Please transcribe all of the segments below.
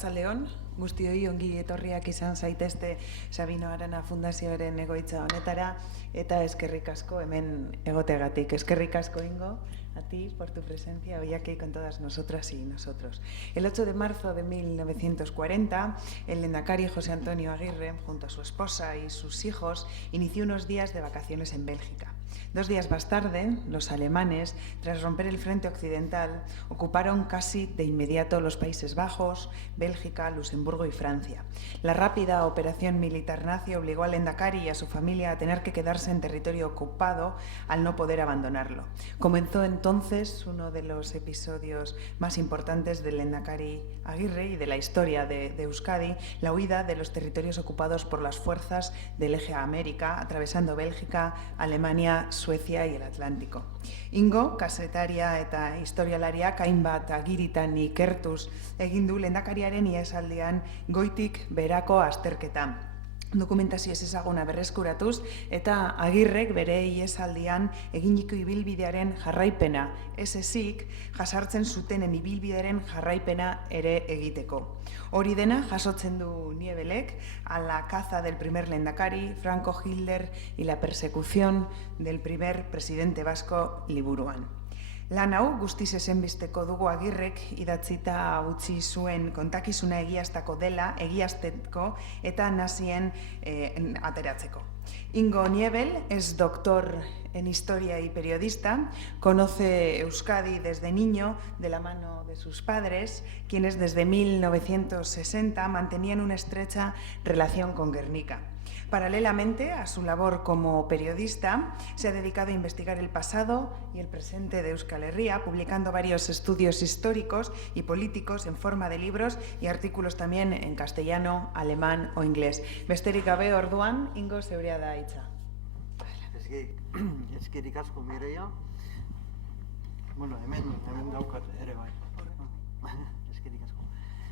Arratsaldeon, guztioi ongi etorriak izan zaitezte Sabino Arana Fundazioaren egoitza honetara, eta eskerrik asko hemen egoteagatik. Eskerrik asko, Ingo, a ti por tu presencia hoy aquí con todas nosotras y nosotros. El 8 de marzo de 1940, el lehendakari José Antonio Aguirre, junto a su esposa y sus hijos, inició unos días de vacaciones en Bélgica. 2 días más tarde, los alemanes, tras romper el frente occidental, ocuparon casi de inmediato los Países Bajos, Bélgica, Luxemburgo y Francia. La rápida operación militar nazi obligó al lehendakari y a su familia a tener que quedarse en territorio ocupado al no poder abandonarlo. Comenzó entonces uno de los episodios más importantes del lehendakari Aguirre y de la historia de Euskadi, la huida de los territorios ocupados por las fuerzas del eje América, atravesando Bélgica, Alemania, Suecia y el Atlántico. Ingo, kasetaria eta historialariak hainbat agiritan ikertuz egin du lehendakariaren ihesaldian goitik berako azterketa. Dokumentazio ezaguna berreskuratuz eta Agirrek bere ihesaldian eginiko ibilbidearen jarraipena, ez ezik jasartzen zutenen ibilbidearen jarraipena ere egiteko. Hori dena jasotzen du Niebelek, A la caza del primer lehendakari, Franco Hitler y la persecución del primer presidente vasco liburuan. Lan hau guztiz ezenbesteko dugu Agirrek idatzita utzi zuen kontakizuna egiazteko dela, egiazteko eta nazien ateratzeko. Ingo Niebel es doctor en historia y periodista, conoce Euskadi desde niño de la mano de sus padres, quienes desde 1960 mantenían una estrecha relación con Guernica. Paralelamente a su labor como periodista, se ha dedicado a investigar el pasado y el presente de Euskal Herria, publicando varios estudios históricos y políticos en forma de libros y artículos también en castellano, alemán o inglés. Besterik gabe orduan, Ingo zeurea da hitza. Eskerrik asko Mireia. Bueno, hemen daukat ere bai. Eskerrik asko.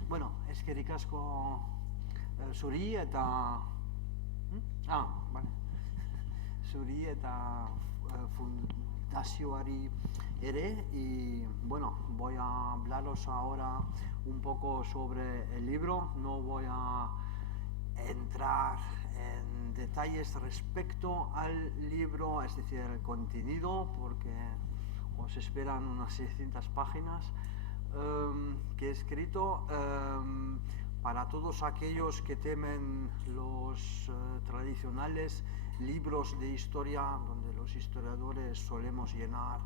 Bueno, eskerrik asko zuri eta vale. Zuri eta fundazioari ere, y bueno, voy a hablaros ahora un poco sobre el libro. No voy a entrar en detalles respecto al libro, es decir, el contenido, porque os esperan unas 600 páginas que he escrito. Para todos aquellos que temen los tradicionales libros de historia, donde los historiadores solemos llenar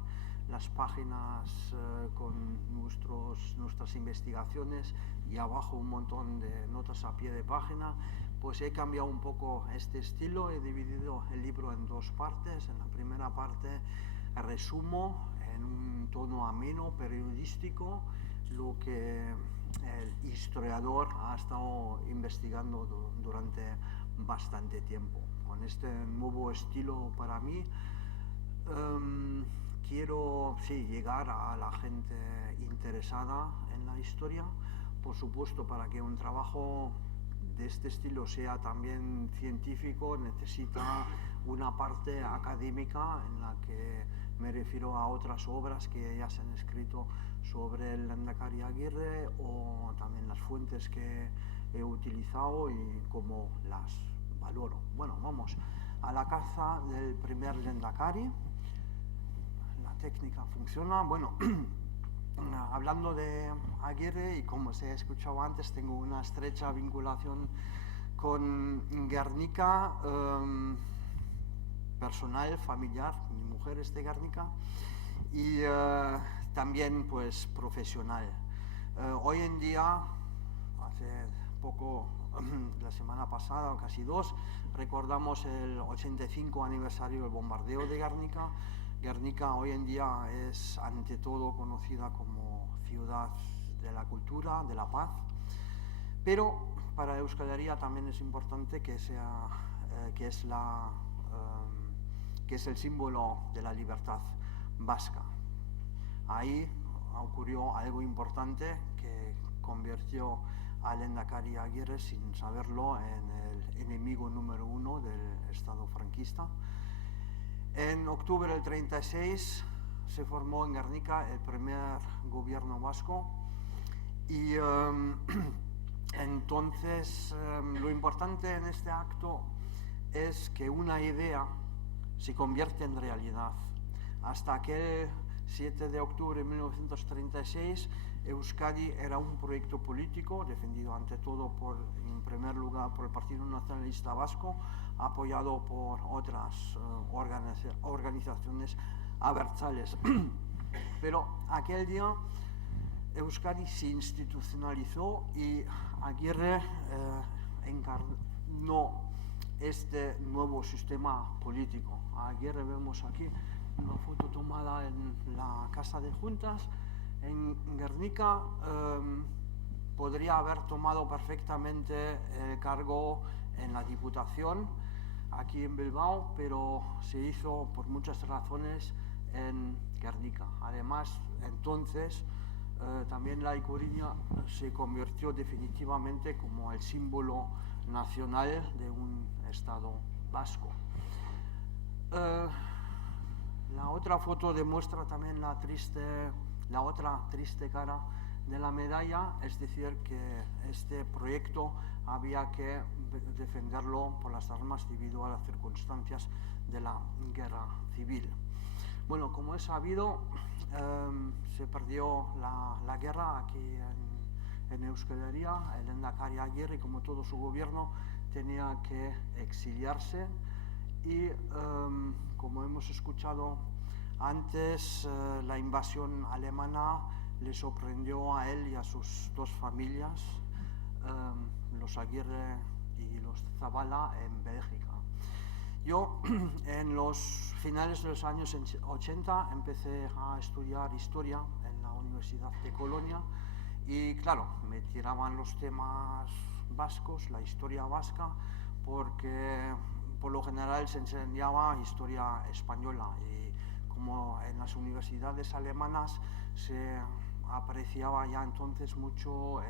las páginas con nuestras investigaciones y abajo un montón de notas a pie de página, pues he cambiado un poco este estilo. He dividido el libro en 2 partes. En la primera parte resumo en un tono ameno, periodístico, lo que el historiador ha estado investigando durante bastante tiempo. Con este nuevo estilo para mí quiero llegar a la gente interesada en la historia, por supuesto. Para que un trabajo de este estilo sea también científico necesita una parte académica, en la que me refiero a otras obras que ya se han escrito sobre el lehendakari Aguirre, o también las fuentes que he utilizado y cómo las valoro. Bueno, vamos a la caza del primer lehendakari. La técnica funciona. Bueno, hablando de Aguirre, y como se ha escuchado antes, tengo una estrecha vinculación con Guernica, personal, familiar. Mi mujer es de Guernica, y también pues profesional. Hoy en día, hace poco, la semana pasada o casi 2, recordamos el 85 aniversario del bombardeo de Guernica. Guernica hoy en día es ante todo conocida como ciudad de la cultura, de la paz, pero para Euskal Herria también es importante que sea que es el símbolo de la libertad vasca. Ahí ocurrió algo importante que convirtió al lehendakari Aguirre, sin saberlo, en el enemigo número 1 del Estado franquista. En octubre del 36 se formó en Guernica el primer gobierno vasco, y Entonces, lo importante en este acto es que una idea se convierte en realidad. Hasta aquel 7 de octubre de 1936, Euskadi era un proyecto político defendido ante todo en primer lugar por el Partido Nacionalista Vasco, apoyado por otras organizaciones abertzales. Pero aquel día Euskadi se institucionalizó y Aguirre encarnó este nuevo sistema político. A Aguirre vemos aquí una foto tomada en la Casa de Juntas en Guernica. Podría haber tomado perfectamente el cargo en la Diputación aquí en Bilbao, pero se hizo por muchas razones en Guernica. Además, entonces también la Ikurriña se convirtió definitivamente como el símbolo nacional de un Estado vasco. La otra foto demuestra también la otra triste cara de la medalla, es decir, que este proyecto había que defenderlo por las armas debido a las circunstancias de la guerra civil. Bueno, como es sabido, se perdió la guerra aquí en Euskal Herria. El lehendakari Aguirre, como todo su gobierno, tenía que exiliarse y, como hemos escuchado antes, la invasión alemana le sorprendió a él y a sus dos familias, los Aguirre y los Zabala, en Bélgica. Yo, en los finales de los años 80, empecé a estudiar historia en la Universidad de Colonia y, claro, me tiraban los temas vascos, la historia vasca, porque por lo general se enseñaba historia española y como en las universidades alemanas se apreciaba ya entonces mucho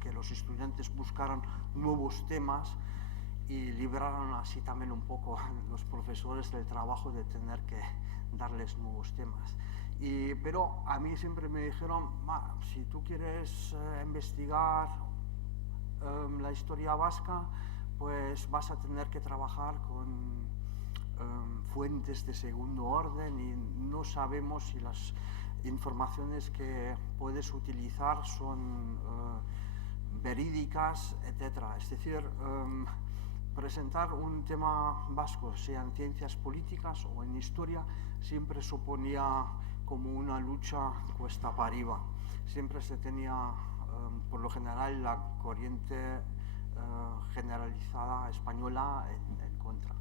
que los estudiantes buscaran nuevos temas y libraron así también un poco a los profesores del trabajo de tener que darles nuevos temas. Pero a mí siempre me dijeron, si tú quieres investigar la historia vasca, pues vas a tener que trabajar con fuentes de segundo orden y no sabemos si las informaciones que puedes utilizar son verídicas, etc. Es decir, presentar un tema vasco, sea en ciencias políticas o en historia, siempre suponía como una lucha cuesta para arriba. Siempre se tenía, por lo general, la corriente generalizada española en contra.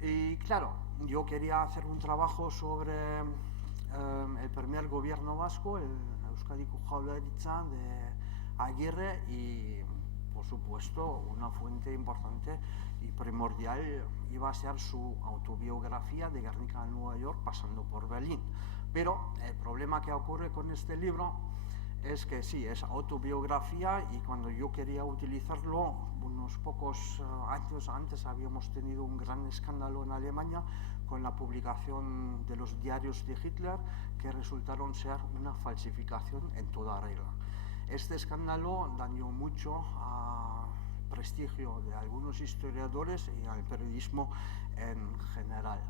Y claro, yo quería hacer un trabajo sobre el primer gobierno vasco, el Euskadiko Jaurlaritza de Aguirre, y por supuesto una fuente importante y primordial iba a ser su autobiografía de Guernica a Nueva York pasando por Berlín. Pero el problema que ocurre con este libro es que sí, es autobiografía y cuando yo quería utilizarlo, unos pocos años antes habíamos tenido un gran escándalo en Alemania con la publicación de los diarios de Hitler que resultaron ser una falsificación en toda regla. Este escándalo dañó mucho al prestigio de algunos historiadores y al periodismo en general.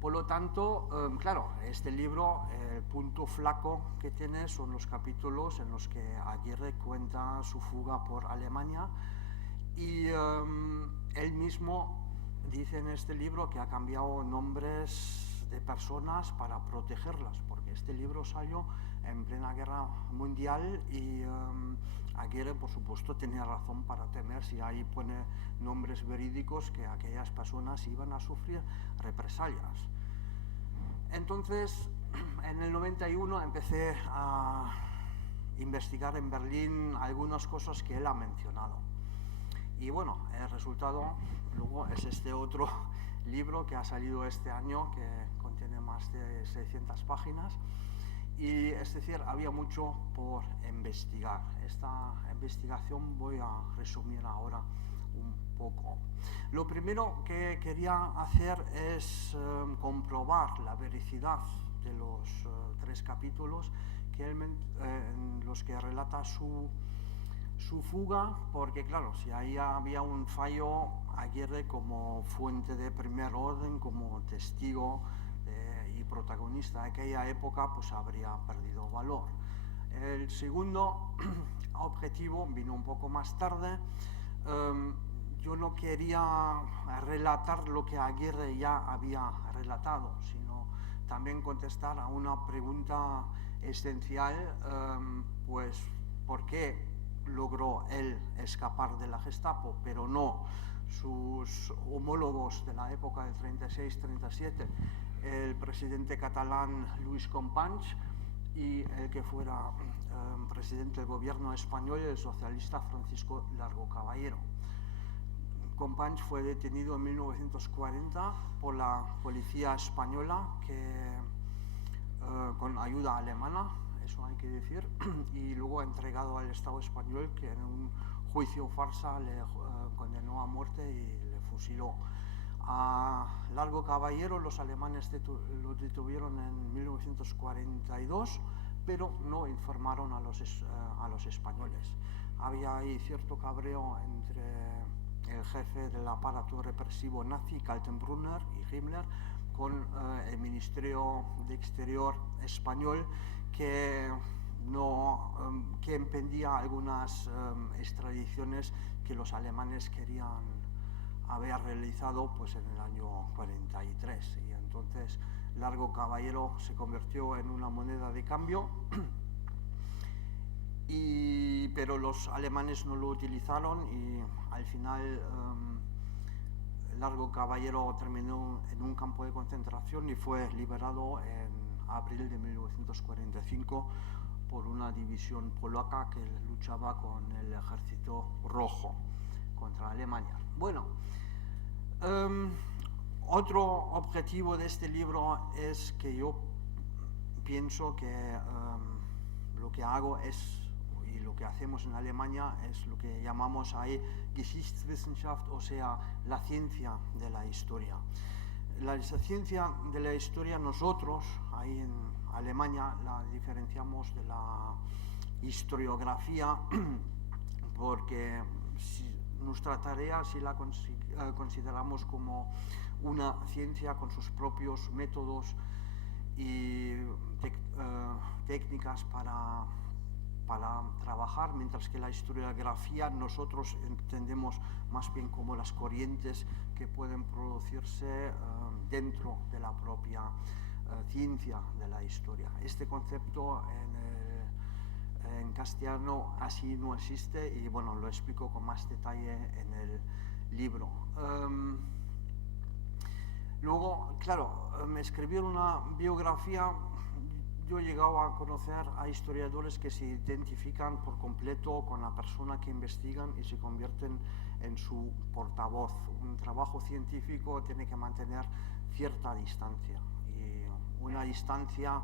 Por lo tanto, claro, este libro, el punto flaco que tiene son los capítulos en los que Aguirre cuenta su fuga por Alemania y él mismo dice en este libro que ha cambiado nombres de personas para protegerlas, porque este libro salió en plena guerra mundial y Aguirre, por supuesto, tenía razón para temer si ahí pone nombres verídicos que aquellas personas iban a sufrir represalias. Entonces, en el 91 empecé a investigar en Berlín algunas cosas que él ha mencionado. Y bueno, el resultado luego es este otro libro que ha salido este año, que contiene más de 600 páginas. Y es decir, había mucho por investigar. Esta investigación voy a resumir ahora un poco. Lo primero que quería hacer es comprobar la veracidad de los 3 capítulos en los que relata su su fuga, porque claro, si ahí había un fallo, Aguirre como fuente de primer orden, como testigo y protagonista de aquella época, pues habría perdido valor. El segundo objetivo vino un poco más tarde. Yo no quería relatar lo que Aguirre ya había relatado, sino también contestar a una pregunta esencial, pues ¿por qué logró él escapar de la Gestapo, pero no sus homólogos de la época del 36-37, el presidente catalán Lluís Companys y el que fuera presidente del gobierno español, el socialista Francisco Largo Caballero? Companys fue detenido en 1940 por la policía española con ayuda alemana, eso hay que decir, y luego entregado al Estado español, que en un juicio farsa le condenó a muerte y le fusiló. A Largo Caballero los alemanes lo detuvieron en 1942, pero no informaron a los españoles. Había ahí cierto cabreo entre el jefe del aparato represivo nazi, Kaltenbrunner, y Himmler, con el Ministerio de Exterior español, que impedía algunas extradiciones que los alemanes querían haber realizado pues en el año 43, y entonces Largo Caballero se convirtió en una moneda de cambio, pero los alemanes no lo utilizaron y al final Largo Caballero terminó en un campo de concentración y fue liberado en abril de 1945 por una división polaca que luchaba con el Ejército Rojo contra Alemania. Bueno, otro objetivo de este libro es que yo pienso que lo que hago y lo que hacemos en Alemania es lo que llamamos ahí Geschichtswissenschaft, o sea, la ciencia de la historia. La ciencia de la historia nosotros ahí en Alemania la diferenciamos de la historiografía, porque nuestra tarea, si la consideramos como una ciencia con sus propios métodos y técnicas para trabajar, mientras que la historiografía nosotros entendemos más bien como las corrientes que pueden producirse dentro de la propia ciencia de la historia. Este concepto en castellano así no existe y bueno, lo explico con más detalle en el libro. Luego, claro, escribir una biografía, yo he llegado a conocer a historiadores que se identifican por completo con la persona que investigan y se convierten en su portavoz. Un trabajo científico tiene que mantener cierta distancia y una distancia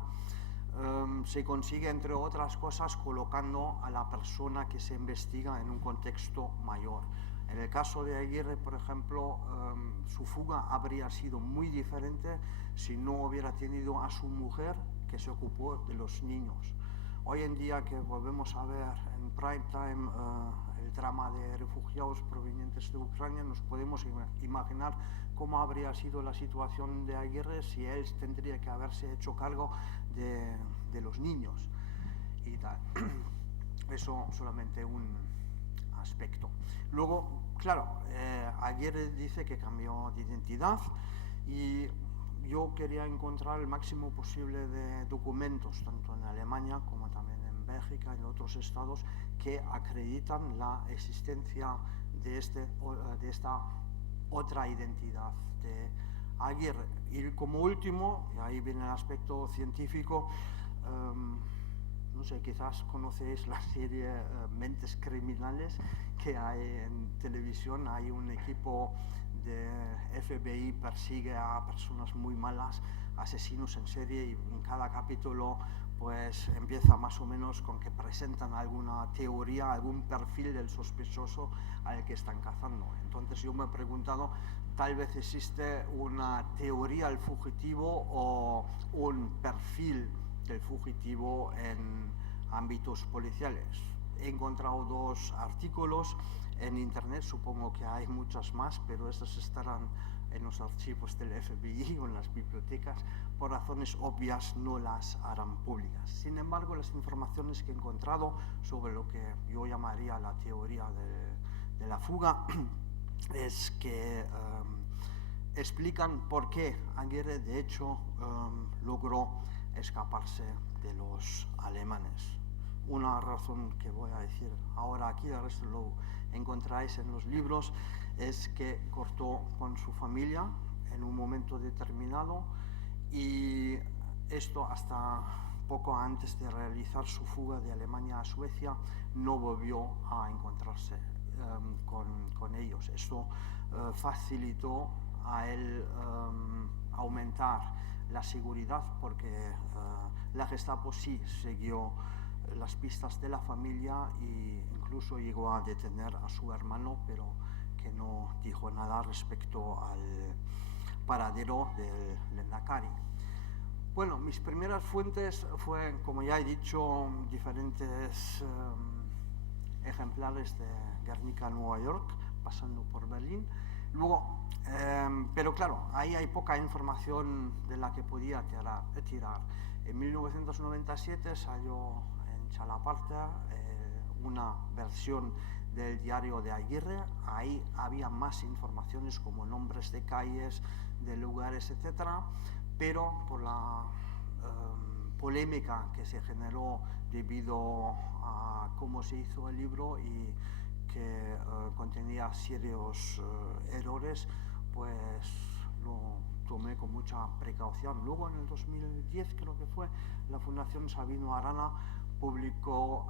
se consigue, entre otras cosas, colocando a la persona que se investiga en un contexto mayor. En el caso de Aguirre, por ejemplo, su fuga habría sido muy diferente si no hubiera tenido a su mujer que se ocupó de los niños. Hoy en día que volvemos a ver en prime time el drama de refugiados provenientes de Ucrania, nos podemos imaginar cómo habría sido la situación de Aguirre si él tendría que haberse hecho cargo de los niños y tal. Eso solamente un aspecto. Luego, claro, Aguirre dice que cambió de identidad y yo quería encontrar el máximo posible de documentos, tanto en Alemania como también en Bélgica y en otros estados, que acreditan la existencia de esta otra identidad de Aguirre. Y como último, y ahí viene el aspecto científico, no sé, quizás conocéis la serie Mentes Criminales que hay en televisión. Hay un equipo de FBI persigue a personas muy malas, asesinos en serie, y en cada capítulo pues empieza más o menos con que presentan alguna teoría, algún perfil del sospechoso al que están cazando. Entonces yo me he preguntado, tal vez existe una teoría del fugitivo o un perfil del fugitivo en ámbitos policiales. he encontrado 2 artículos en internet, supongo que hay muchas más, pero estos estarán en los archivos del FBI o en las bibliotecas. Por razones obvias no las harán públicas. Sin embargo, las informaciones que he encontrado sobre lo que yo llamaría la teoría de la fuga es que explican por qué Aguirre de hecho logró escaparse de los alemanes. Una razón que voy a decir ahora aquí, el resto lo encontráis en los libros, es que cortó con su familia en un momento determinado, y esto hasta poco antes de realizar su fuga de Alemania a Suecia no volvió a encontrarse con ellos. Esto facilitó a él aumentar la seguridad, porque la Gestapo sí siguió las pistas de la familia e incluso llegó a detener a su hermano, pero que no dijo nada respecto al paradero del Lehendakari. Bueno, mis primeras fuentes fueron, como ya he dicho, diferentes ejemplares de Guernica, Nueva York, pasando por Berlín. Luego, pero claro, ahí hay poca información de la que podía tirar. En 1997 salió en Chalaparta una versión del diario de Aguirre. Ahí había más informaciones como nombres de calles, de lugares, etcétera, pero por la polémica que se generó debido a cómo se hizo el libro y que contenía serios errores, pues lo tomé con mucha precaución. Luego, en el 2010, creo que fue, la Fundación Sabino Arana publicó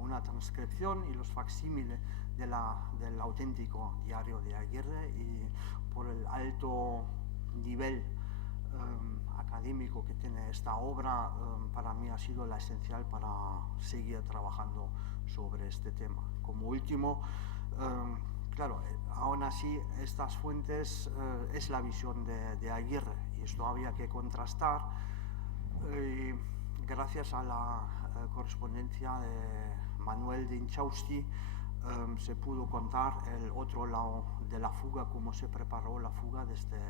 una transcripción y los facsímiles del auténtico diario de Aguirre, y por el alto nivel académico que tiene esta obra, para mí ha sido la esencial para seguir trabajando sobre este tema. Como último, claro, aún así estas fuentes es la visión de Aguirre, y esto había que contrastar. Gracias a la correspondencia de Manuel de Inchausti se pudo contar el otro lado de la fuga, cómo se preparó la fuga desde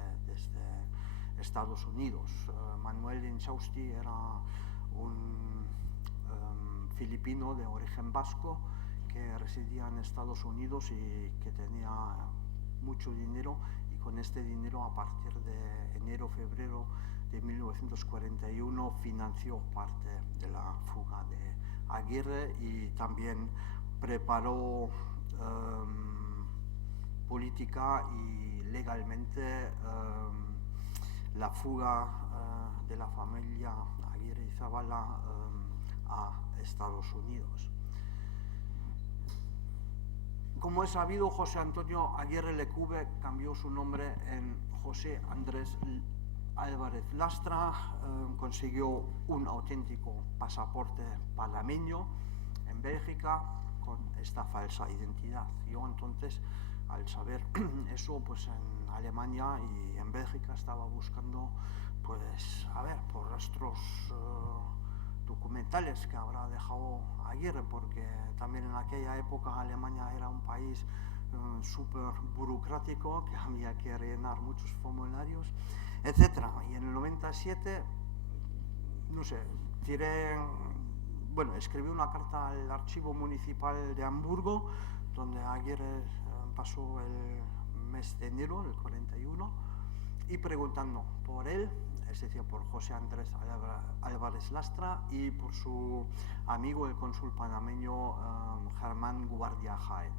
Estados Unidos. Manuel de Inchausti era un filipino de origen vasco que residía en Estados Unidos y que tenía mucho dinero, y con este dinero, a partir de enero-febrero de 1941, financió parte de la fuga de Aguirre, y también preparó política y legalmente la fuga de la familia Aguirre y Zabala a Estados Unidos. Como es sabido, José Antonio Aguirre Lecube cambió su nombre en José Andrés Álvarez Lastra, consiguió un auténtico pasaporte panameño en Bélgica con esta falsa identidad. Yo entonces, al saber eso, pues en Alemania y en Bélgica estaba buscando, pues, a ver, por rastros documentales que habrá dejado Aguirre, porque también en aquella época Alemania era un país súper burocrático, que había que rellenar muchos formularios, etcétera. Y en el 97, no sé, escribí una carta al archivo municipal de Hamburgo, donde Aguirre pasó el mes de enero del 41, y preguntando por él, es decir, por José Andrés Álvarez Lastra, y por su amigo el cónsul panameño Germán Guardia Jaén.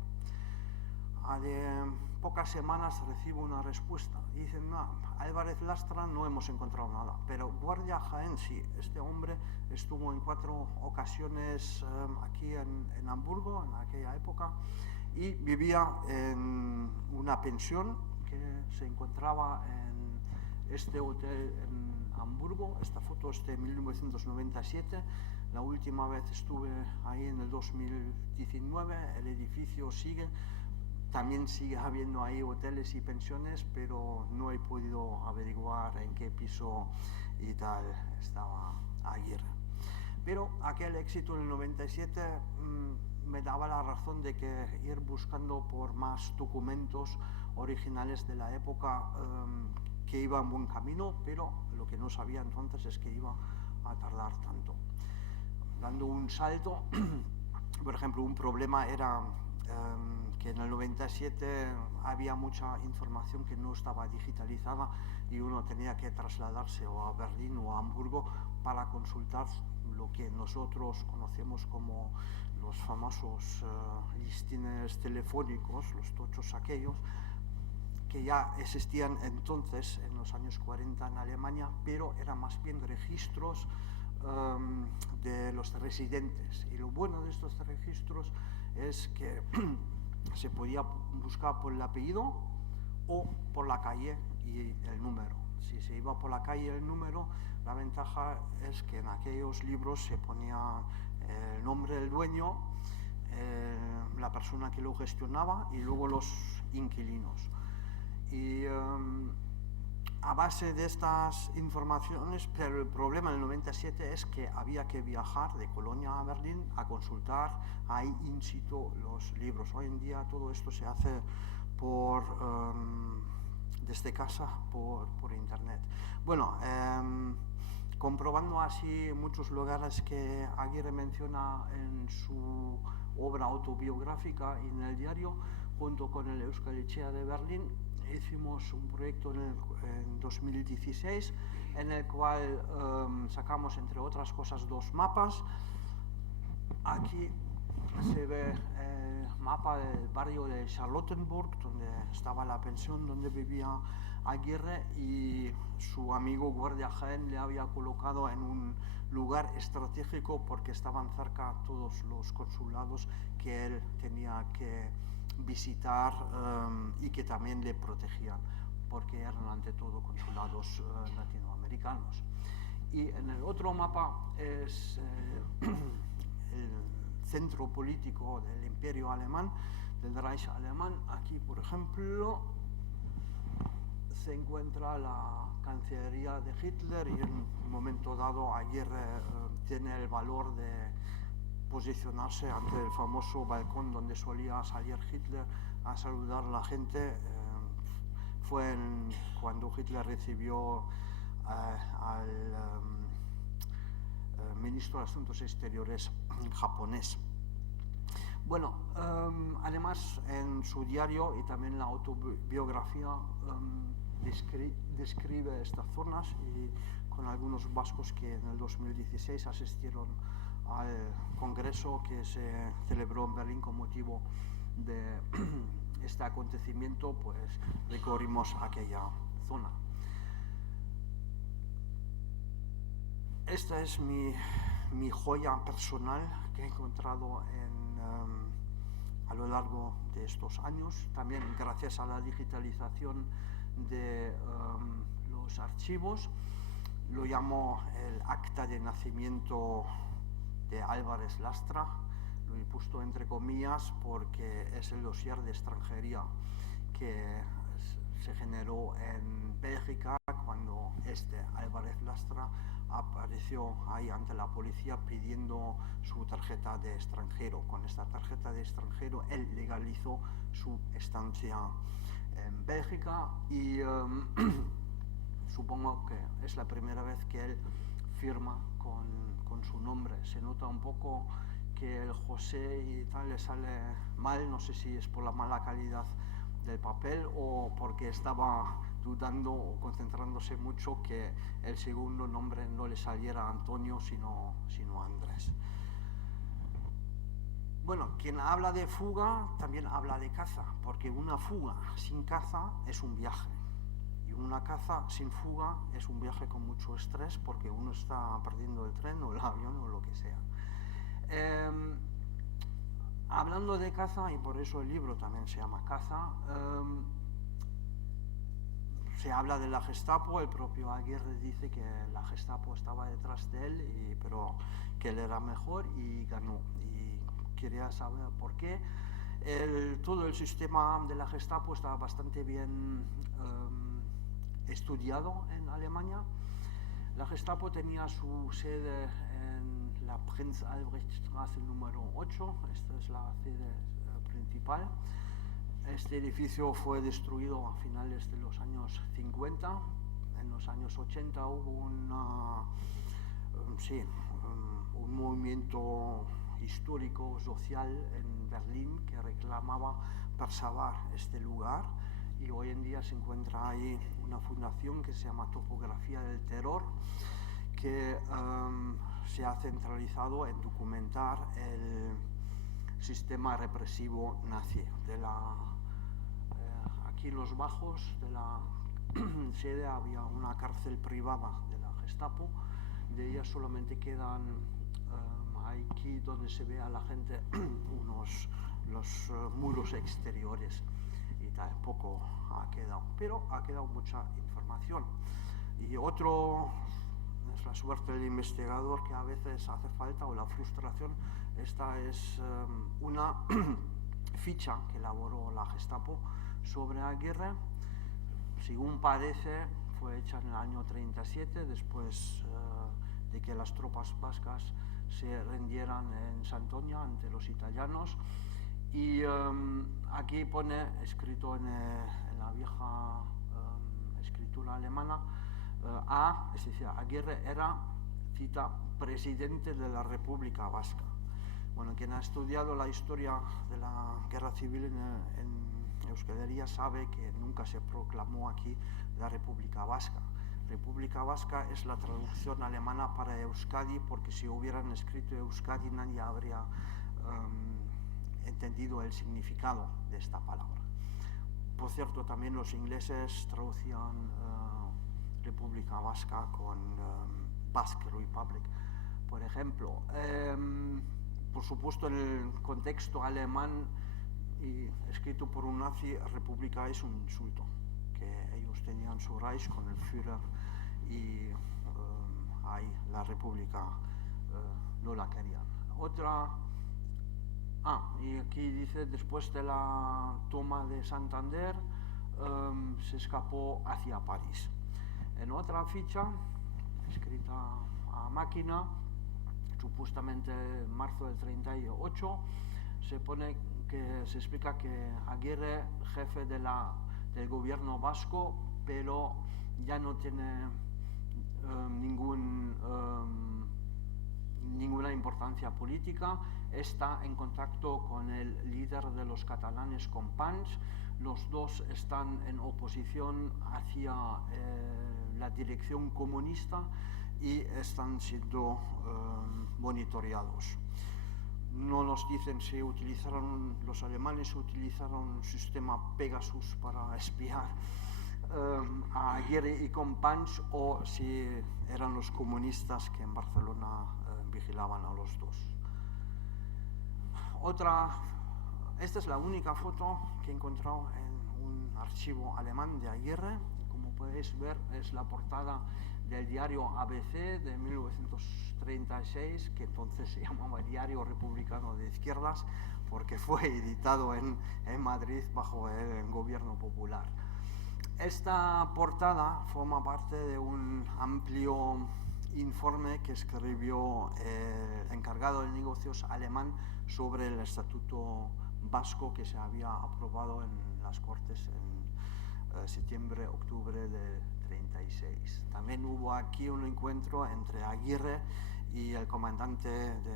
De pocas semanas recibo una respuesta. Dicen, no, Álvarez Lastra no hemos encontrado nada, pero Guardia Jaén sí. Este hombre estuvo en 4 ocasiones aquí en Hamburgo, en aquella época, y vivía en una pensión que se encontraba en este hotel en Hamburgo. Esta foto es de 1997. La última vez estuve ahí en el 2019. El edificio sigue. También sigue habiendo ahí hoteles y pensiones, pero no he podido averiguar en qué piso y tal estaba Aguirre. Pero aquel éxito en el 97 me daba la razón de que ir buscando por más documentos originales de la época que iba en buen camino, pero lo que no sabía entonces es que iba a tardar tanto. Dando un salto, por ejemplo, un problema era que en el 97 había mucha información que no estaba digitalizada y uno tenía que trasladarse o a Berlín o a Hamburgo para consultar lo que nosotros conocemos como los famosos listines telefónicos, los tochos aquellos, que ya existían entonces, en los años 40 en Alemania, pero eran más bien registros de los residentes. Y lo bueno de estos registros es que se podía buscar por el apellido o por la calle y el número. Si se iba por la calle y el número, la ventaja es que en aquellos libros se ponía el nombre del dueño, la persona que lo gestionaba y luego los inquilinos. Y a base de estas informaciones, pero el problema en el 97 es que había que viajar de Colonia a Berlín a consultar ahí in situ los libros. Hoy en día todo esto se hace desde casa por internet. Bueno, comprobando así muchos lugares que Aguirre menciona en su obra autobiográfica y en el diario, junto con el Euskal Etxea de Berlín, hicimos un proyecto en 2016 en el cual sacamos, entre otras cosas, 2 mapas. Aquí se ve el mapa del barrio de Charlottenburg, donde estaba la pensión donde vivía Aguirre, y su amigo Guardia Jaén le había colocado en un lugar estratégico porque estaban cerca todos los consulados que él tenía que visitar y que también le protegían, porque eran ante todo consulados latinoamericanos. Y en el otro mapa es el centro político del Imperio Alemán, del Reich Alemán. Aquí, por ejemplo, se encuentra la Cancillería de Hitler y en un momento dado Aguirre tiene el valor de posicionarse ante el famoso balcón donde solía salir Hitler a saludar a la gente. Fue cuando Hitler recibió al ministro de Asuntos Exteriores japonés. Bueno, además en su diario y también en la autobiografía describe estas zonas, y con algunos vascos que en el 2016 asistieron al congreso que se celebró en Berlín con motivo de este acontecimiento, pues recorrimos aquella zona. Esta es mi joya personal que he encontrado a lo largo de estos años, también gracias a la digitalización de los archivos. Lo llamo el acta de nacimiento de Álvarez Lastra. Lo he puesto entre comillas porque es el dossier de extranjería que se generó en Bélgica cuando Álvarez Lastra apareció ahí ante la policía pidiendo su tarjeta de extranjero. Con esta tarjeta de extranjero él legalizó su estancia en Bélgica y supongo que es la primera vez que él firma con su nombre. Se nota un poco que el José y tal le sale mal, no sé si es por la mala calidad del papel o porque estaba dudando o concentrándose mucho que el segundo nombre no le saliera Antonio sino Andrés. Bueno, quien habla de fuga también habla de caza, porque una fuga sin caza es un viaje y una caza sin fuga es un viaje con mucho estrés porque uno está perdiendo el tren o el avión o lo que sea. Hablando de caza, y por eso el libro también se llama Caza, se habla de la Gestapo. El propio Aguirre dice que la Gestapo estaba detrás de él, pero que él era mejor y ganó. Y quería saber por qué. Todo el sistema de la Gestapo estaba bastante bien estudiado en Alemania. La Gestapo tenía su sede en la Prinz Albrecht Straße número 8, esta es la sede principal. Este edificio fue destruido a finales de los años 50. En los años 80 hubo un movimiento histórico, social en Berlín que reclamaba preservar este lugar, y hoy en día se encuentra ahí una fundación que se llama Topografía del Terror, que se ha centralizado en documentar el sistema represivo nazi. Aquí en los bajos de la sede había una cárcel privada de la Gestapo. De ella solamente quedan aquí donde se ve a la gente los muros exteriores, y tampoco ha quedado, pero ha quedado mucha información. Y otro es la suerte del investigador, que a veces hace falta, o la frustración. Esta es una ficha que elaboró la Gestapo sobre Aguirre. Según parece, fue hecha en el año 37, después de que las tropas vascas se rendieran en Santoña ante los italianos. Y aquí pone, escrito en la vieja escritura alemana, es decir, Aguirre era, cita, presidente de la República Vasca. Bueno, quien ha estudiado la historia de la guerra civil en Euskal Herria sabe que nunca se proclamó aquí la República Vasca. República Vasca es la traducción alemana para Euskadi, porque si hubieran escrito Euskadi nadie habría entendido el significado de esta palabra. Por cierto, también los ingleses traducían República Vasca con Basque Republic, por ejemplo. Por supuesto, en el contexto alemán y escrito por un nazi, República es un insulto, que ellos tenían su Reich con el Führer, y ahí la República no la querían. Y aquí dice, después de la toma de Santander, se escapó hacia París. En otra ficha, escrita a máquina, supuestamente en marzo del 38, se explica que Aguirre, jefe del gobierno vasco, pero ya no tiene ninguna importancia política, está en contacto con el líder de los catalanes, Companys. Los dos están en oposición hacia la dirección comunista y están siendo monitoreados. No nos dicen si los alemanes utilizaron un sistema Pegasus para espiar a Aguirre y Companys, o si eran los comunistas que en Barcelona vigilaban a los dos. Esta es la única foto que he encontrado en un archivo alemán de Aguirre. Como podéis ver, es la portada del diario ABC de 1936, que entonces se llamaba Diario Republicano de Izquierdas, porque fue editado en Madrid bajo el gobierno popular. Esta portada forma parte de un amplio informe que escribió el encargado de negocios alemán sobre el Estatuto Vasco, que se había aprobado en las Cortes en septiembre-octubre de 36. También hubo aquí un encuentro entre Aguirre y el comandante de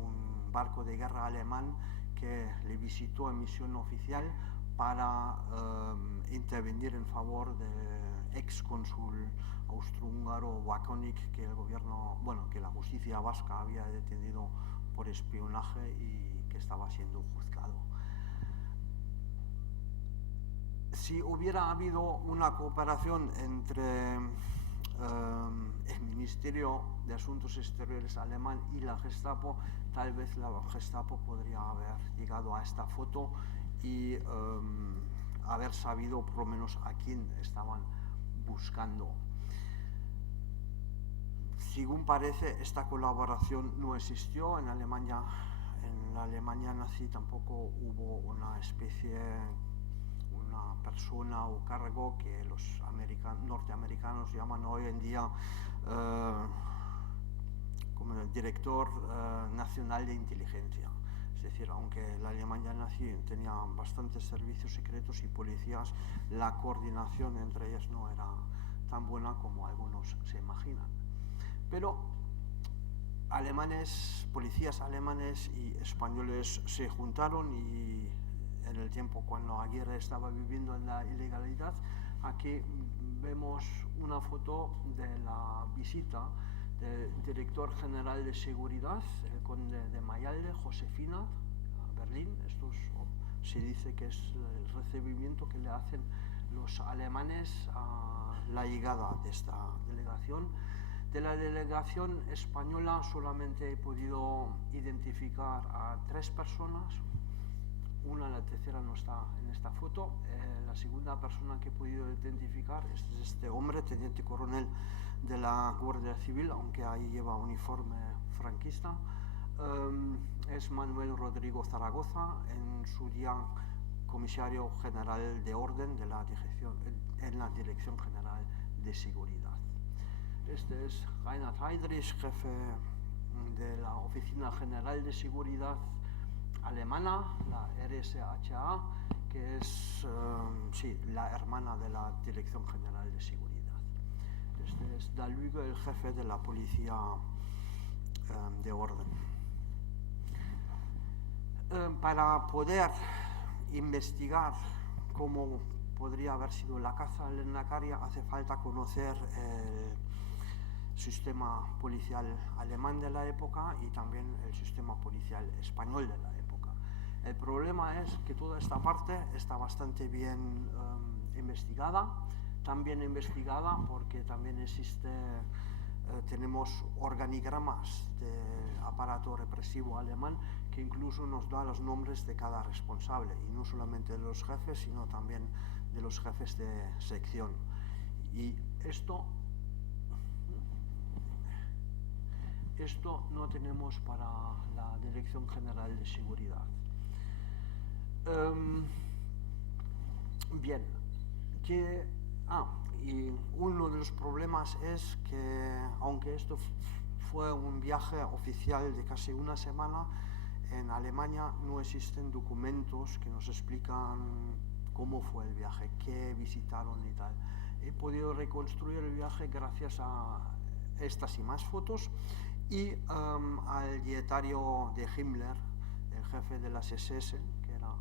un barco de guerra alemán que le visitó en misión oficial para intervenir en favor del ex cónsul austrohúngaro Wakonik, que la justicia vasca había detenido por espionaje y que estaba siendo juzgado. Si hubiera habido una cooperación entre el Ministerio de Asuntos Exteriores alemán y la Gestapo, tal vez la Gestapo podría haber llegado a esta foto y haber sabido por lo menos a quién estaban buscando. Según parece, esta colaboración no existió en Alemania. En la Alemania nazi tampoco hubo una persona o cargo que los norteamericanos llaman hoy en día como el director nacional de inteligencia. Es decir, aunque la Alemania nazi tenía bastantes servicios secretos y policías, la coordinación entre ellas no era tan buena como algunos se imaginan. Pero policías alemanes y españoles se juntaron, y en el tiempo cuando Aguirre estaba viviendo en la ilegalidad, aquí vemos una foto de la visita del director general de seguridad, el conde de Mayalde, Josefina, a Berlín. Esto se dice que es el recibimiento que le hacen los alemanes a la llegada de esta delegación. De la delegación española solamente he podido identificar a 3 personas. La tercera no está en esta foto. La segunda persona que he podido identificar es este hombre, teniente coronel de la Guardia Civil, aunque ahí lleva uniforme franquista. Es Manuel Rodrigo Zaragoza, en su día comisario general de orden de la en la Dirección General de Seguridad. Este es Reinhard Heydrich, jefe de la Oficina General de Seguridad alemana, la RSHA, que es la hermana de la Dirección General de Seguridad. Este es Dalüge, el jefe de la Policía de Orden. Para poder investigar cómo podría haber sido la caza al Lehendakari, hace falta conocer el sistema policial alemán de la época y también el sistema policial español de la época. El problema es que toda esta parte está bastante bien investigada, también investigada porque también tenemos organigramas del aparato represivo alemán que incluso nos da los nombres de cada responsable, y no solamente de los jefes, sino también de los jefes de sección. Y esto no tenemos para la Dirección General de Seguridad. Bien, y uno de los problemas es que, aunque esto fue un viaje oficial de casi una semana, en Alemania no existen documentos que nos explican cómo fue el viaje, qué visitaron y tal. He podido reconstruir el viaje gracias a estas y más fotos y al dietario de Himmler, el jefe de las SS, que era,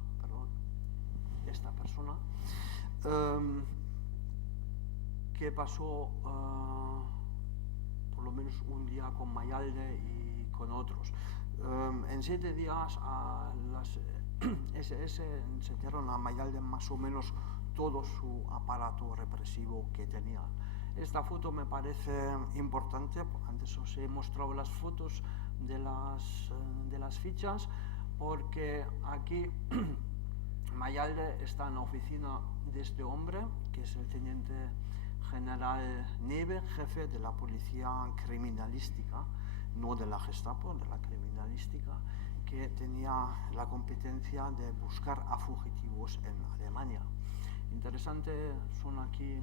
esta persona, que pasó por lo menos un día con Mayalde y con otros. En 7 días las SS encendieron a Mayalde más o menos todo su aparato represivo que tenían. Esta foto me parece importante. Antes os he mostrado las fotos de las fichas, porque aquí Mayalde está en la oficina de este hombre, que es el teniente general Neve, jefe de la policía criminalística, no de la Gestapo, de la criminalística, que tenía la competencia de buscar a fugitivos en Alemania. Interesante son aquí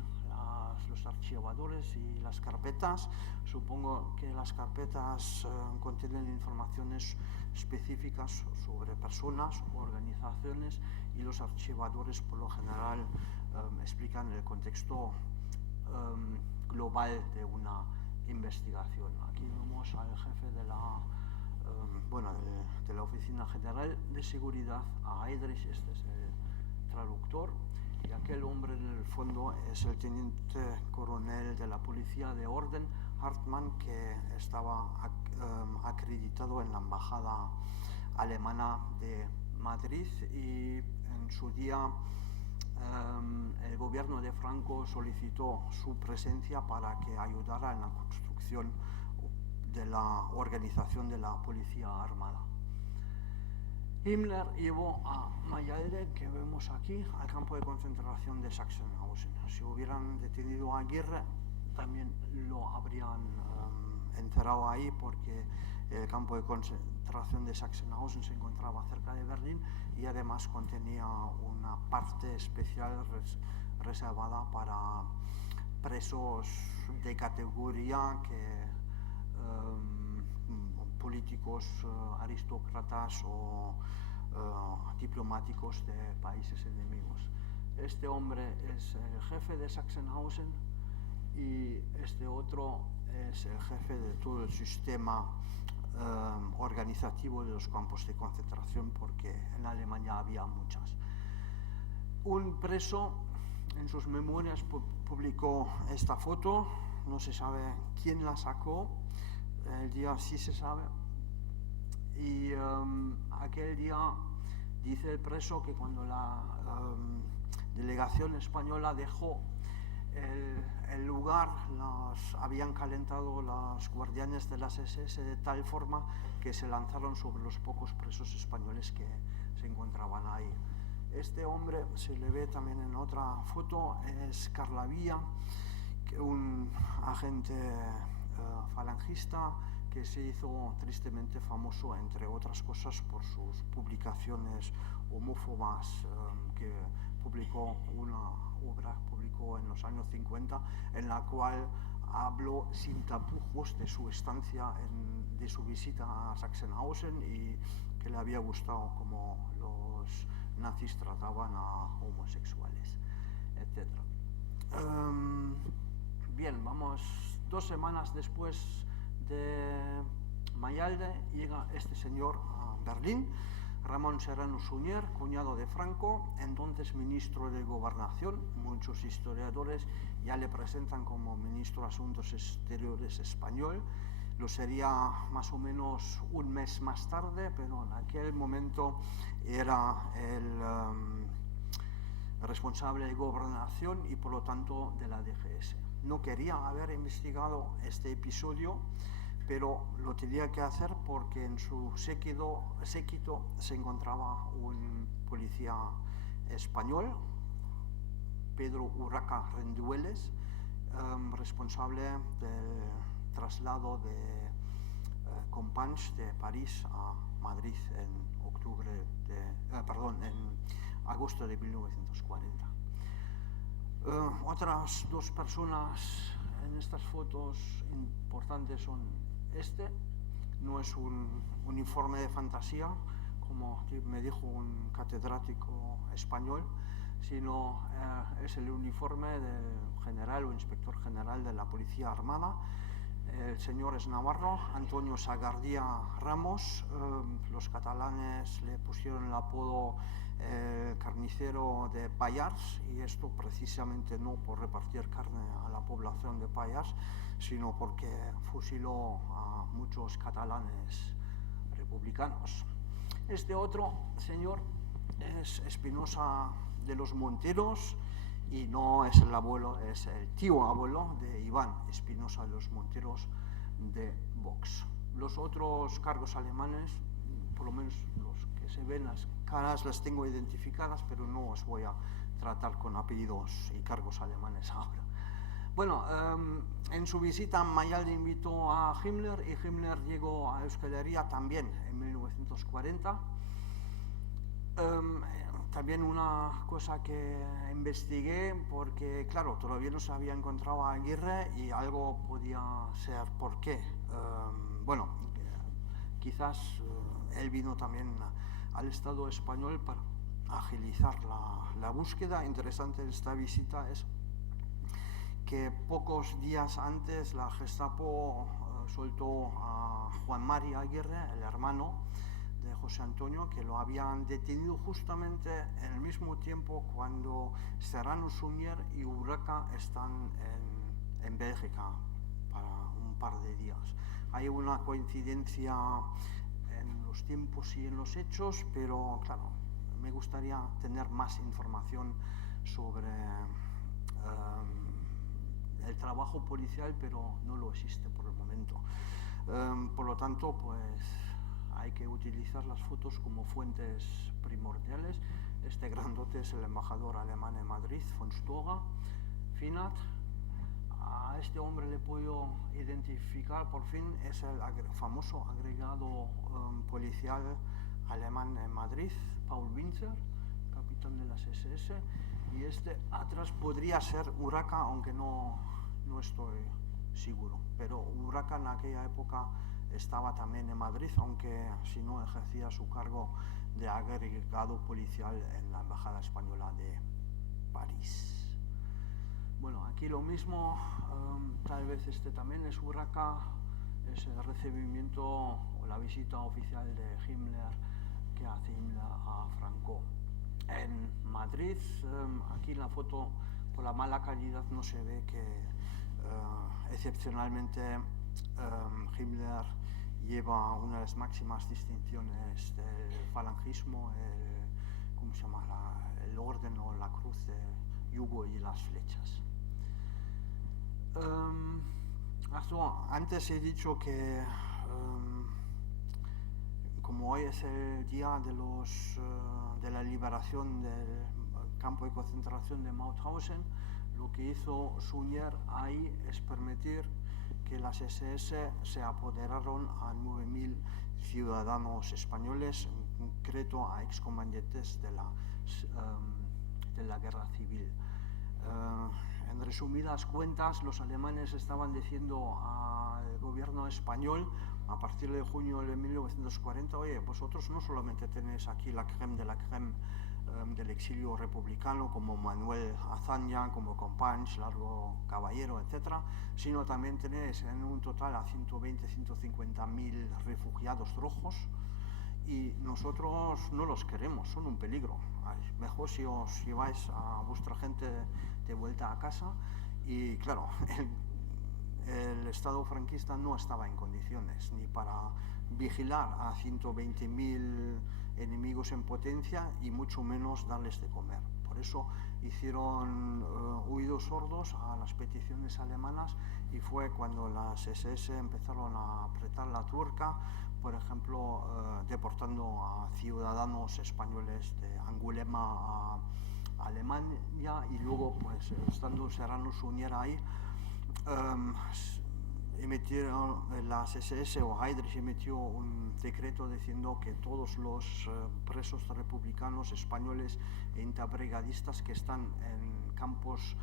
los archivadores y las carpetas. Supongo que las carpetas contienen informaciones específicas sobre personas o organizaciones, y los archivadores por lo general explican el contexto global de una investigación. Aquí vemos al jefe de la Oficina General de Seguridad, a Heydrich, este es el traductor, y aquel hombre en el fondo es el teniente coronel de la Policía de Orden, Hartmann, que estaba acreditado en la embajada alemana de Madrid, y en su día el gobierno de Franco solicitó su presencia para que ayudara en la construcción de la organización de la policía armada. Himmler llevó a Mayalde, que vemos aquí, al campo de concentración de Sachsenhausen. Si hubieran detenido a Aguirre, también lo habrían enterrado ahí, porque el campo de concentración de Sachsenhausen se encontraba cerca de Berlín y además contenía una parte especial reservada para presos de categoría que políticos, aristócratas o diplomáticos de países enemigos. Este hombre es el jefe de Sachsenhausen y este otro es el jefe de todo el sistema organizativo de los campos de concentración, porque en Alemania había muchas. Un preso en sus memorias publicó esta foto, no se sabe quién la sacó, el día sí se sabe, y aquel día dice el preso que cuando la delegación española dejó el lugar, habían calentado los guardianes de las SS de tal forma que se lanzaron sobre los pocos presos españoles que se encontraban ahí. Este hombre se le ve también en otra foto, es Carlavilla, un agente falangista que se hizo tristemente famoso, entre otras cosas, por sus publicaciones homófobas, que publicó una obra en los años 50, en la cual habló sin tapujos de su estancia, de su visita a Sachsenhausen, y que le había gustado cómo los nazis trataban a homosexuales, etc. Bien, vamos, 2 semanas después de Mayalde llega este señor a Berlín, Ramón Serrano Suñer, cuñado de Franco, entonces ministro de Gobernación. Muchos historiadores ya le presentan como ministro de Asuntos Exteriores español. Lo sería más o menos un mes más tarde, pero en aquel momento era el responsable de Gobernación y por lo tanto de la DGS. No quería haber investigado este episodio, pero lo tenía que hacer porque en su séquito se encontraba un policía español, Pedro Urraca Rendueles, responsable del traslado de Companys de París a Madrid en agosto de 1940. Otras 2 personas en estas fotos importantes son no es un uniforme de fantasía, como me dijo un catedrático español, sino es el uniforme del general o inspector general de la Policía Armada. El señor es navarro, Antonio Sagardía Ramos. Los catalanes le pusieron el apodo carnicero de Pallars, y esto precisamente no por repartir carne a la población de Pallars, sino porque fusiló a muchos catalanes republicanos. Este otro señor es Espinosa de los Monteros, y no es el abuelo, es el tío abuelo de Iván Espinosa de los Monteros de Vox. Los otros cargos alemanes, por lo menos los que se ven las caras, las tengo identificadas, pero no os voy a tratar con apellidos y cargos alemanes ahora. Bueno, en su visita Mayalde invitó a Himmler, y Himmler llegó a Euskal Herria también en 1940. También una cosa que investigué, porque claro, todavía no se había encontrado a Aguirre y algo podía ser por qué. Bueno, quizás él vino también al Estado español para agilizar la búsqueda. Interesante de esta visita es que pocos días antes la Gestapo soltó a Juan Mari Aguirre, el hermano de José Antonio, que lo habían detenido justamente en el mismo tiempo cuando Serrano Suñer y Urraca están en Bélgica para un par de días. Hay una coincidencia en los tiempos y en los hechos, pero claro, me gustaría tener más información sobre el trabajo policial, pero no lo existe por el momento. Por lo tanto, pues hay que utilizar las fotos como fuentes primordiales. Este grandote es el embajador alemán en Madrid, von Stoga, Finat. A este hombre le puedo identificar, por fin, es el famoso agregado policial alemán en Madrid, Paul Winzer, capitán de las SS, y este atrás podría ser Urraca, aunque no estoy seguro, pero Urraca en aquella época estaba también en Madrid, aunque si no ejercía su cargo de agregado policial en la Embajada Española de París. Bueno, aquí lo mismo, tal vez este también es Urraca, es el recibimiento o la visita oficial de Himmler que hace Himmler a Franco. En Madrid, aquí en la foto, por la mala calidad no se ve que excepcionalmente Himmler lleva una de las máximas distinciones del falangismo, ¿cómo se llama? El orden o la cruz de yugo y las flechas. Antes he dicho que como hoy es el día de la liberación del campo de concentración de Mauthausen, lo que hizo Suñer ahí es permitir que las SS se apoderaron a 9.000 ciudadanos españoles, en concreto a excombatientes de la guerra civil. En resumidas cuentas, los alemanes estaban diciendo al gobierno español a partir de junio de 1940, oye, vosotros no solamente tenéis aquí la crème de la crème del exilio republicano como Manuel Azaña, como Companys, Largo Caballero, etc., sino también tenéis en un total a 120.000-150.000 refugiados rojos y nosotros no los queremos, son un peligro. Mejor si os lleváis a vuestra gente de vuelta a casa. Y claro, el Estado franquista no estaba en condiciones ni para vigilar a 120.000 enemigos en potencia y mucho menos darles de comer. Por eso hicieron oídos sordos a las peticiones alemanas y fue cuando las SS empezaron a apretar la tuerca, por ejemplo, deportando a ciudadanos españoles de Angulema a Alemania y luego, pues, estando Serrano Suñer ahí, emitieron las SS o Heydrich emitió un decreto diciendo que todos los presos republicanos españoles e interbrigadistas que están en campos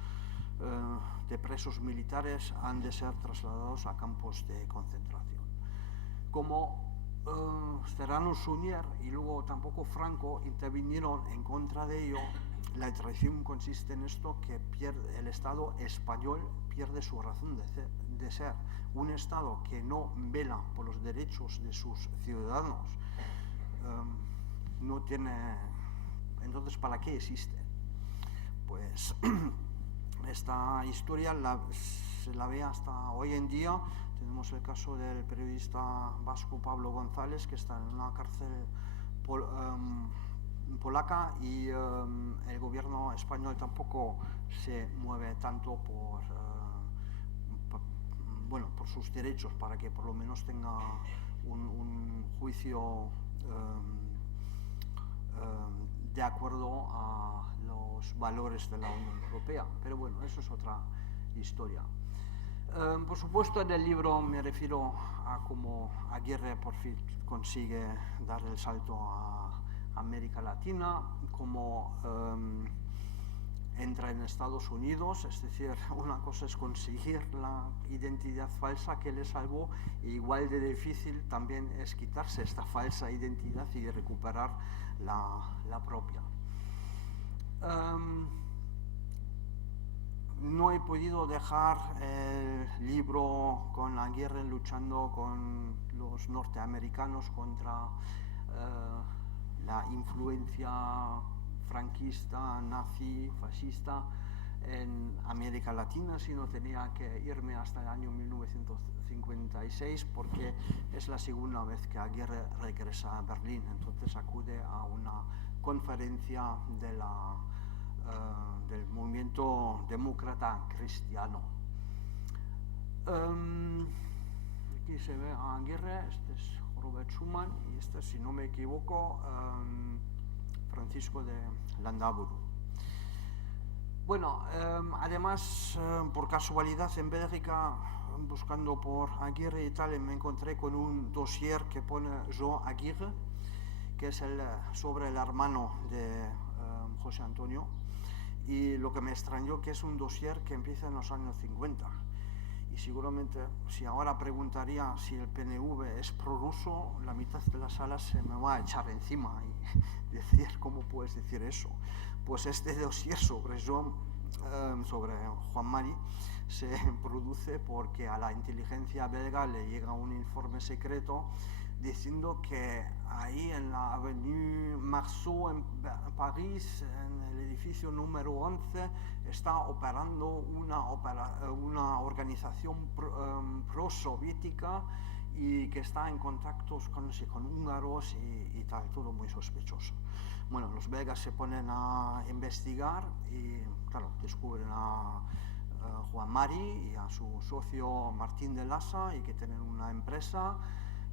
de presos militares han de ser trasladados a campos de concentración. Como Serrano Suñer y luego tampoco Franco intervinieron en contra de ello, la traición consiste en esto, que el Estado español pierde su razón de ser. Un Estado que no vela por los derechos de sus ciudadanos no tiene... Entonces, ¿para qué existe? Pues esta historia se la ve hasta hoy en día. Tenemos el caso del periodista vasco Pablo González, que está en una cárcel polaca y el gobierno español tampoco se mueve tanto por sus derechos, para que por lo menos tenga un juicio de acuerdo a los valores de la Unión Europea. Pero bueno, eso es otra historia. Por supuesto, en el libro me refiero a cómo Aguirre por fin consigue dar el salto a América Latina, cómo entra en Estados Unidos, es decir, una cosa es conseguir la identidad falsa que le salvó, e igual de difícil también es quitarse esta falsa identidad y recuperar la propia. No he podido dejar el libro con Aguirre luchando con los norteamericanos contra la influencia franquista, nazi, fascista en América Latina, sino tenía que irme hasta el año 1956 porque es la segunda vez que Aguirre regresa a Berlín. Entonces acude a una conferencia del movimiento demócrata cristiano. Aquí se ve a Aguirre, este es Robert Schuman y este, si no me equivoco, Francisco de Landaburu. Bueno, además, por casualidad en Bélgica, buscando por Aguirre y tal, me encontré con un dossier que pone Jean Aguirre, que es sobre el hermano de José Antonio, y lo que me extrañó que es un dossier que empieza en los años 50. y seguramente si ahora preguntaría si el PNV es prorruso, la mitad de la sala se me va a echar encima y decir, ¿cómo puedes decir eso? Pues este dossier sobre Juan Mari se produce porque a la inteligencia belga le llega un informe secreto diciendo que ahí en la Avenue Marceau en París, en el edificio número 11, está operando una organización pro-soviética y que está en contactos con húngaros y tal, todo muy sospechoso. Bueno, los belgas se ponen a investigar y, claro, descubren a Juan Mari y a su socio Martín de Lassa y que tienen una empresa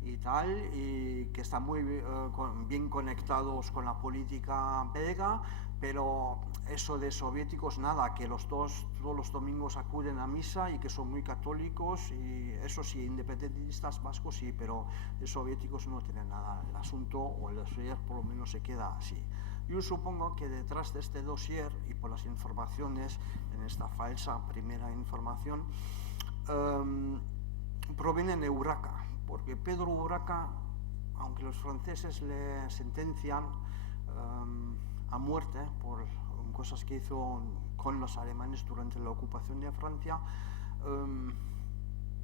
y tal, y que están muy bien conectados con la política belga, pero eso de soviéticos nada, que los dos todos los domingos acuden a misa y que son muy católicos, y eso sí, independentistas vascos sí, pero de soviéticos no tienen nada. El asunto, o el dossier por lo menos se queda así. Yo supongo que detrás de este dossier, y por las informaciones, en esta falsa primera información, proviene de Urraca, porque Pedro Urraca, aunque los franceses le sentencian a muerte por cosas que hizo con los alemanes durante la ocupación de Francia,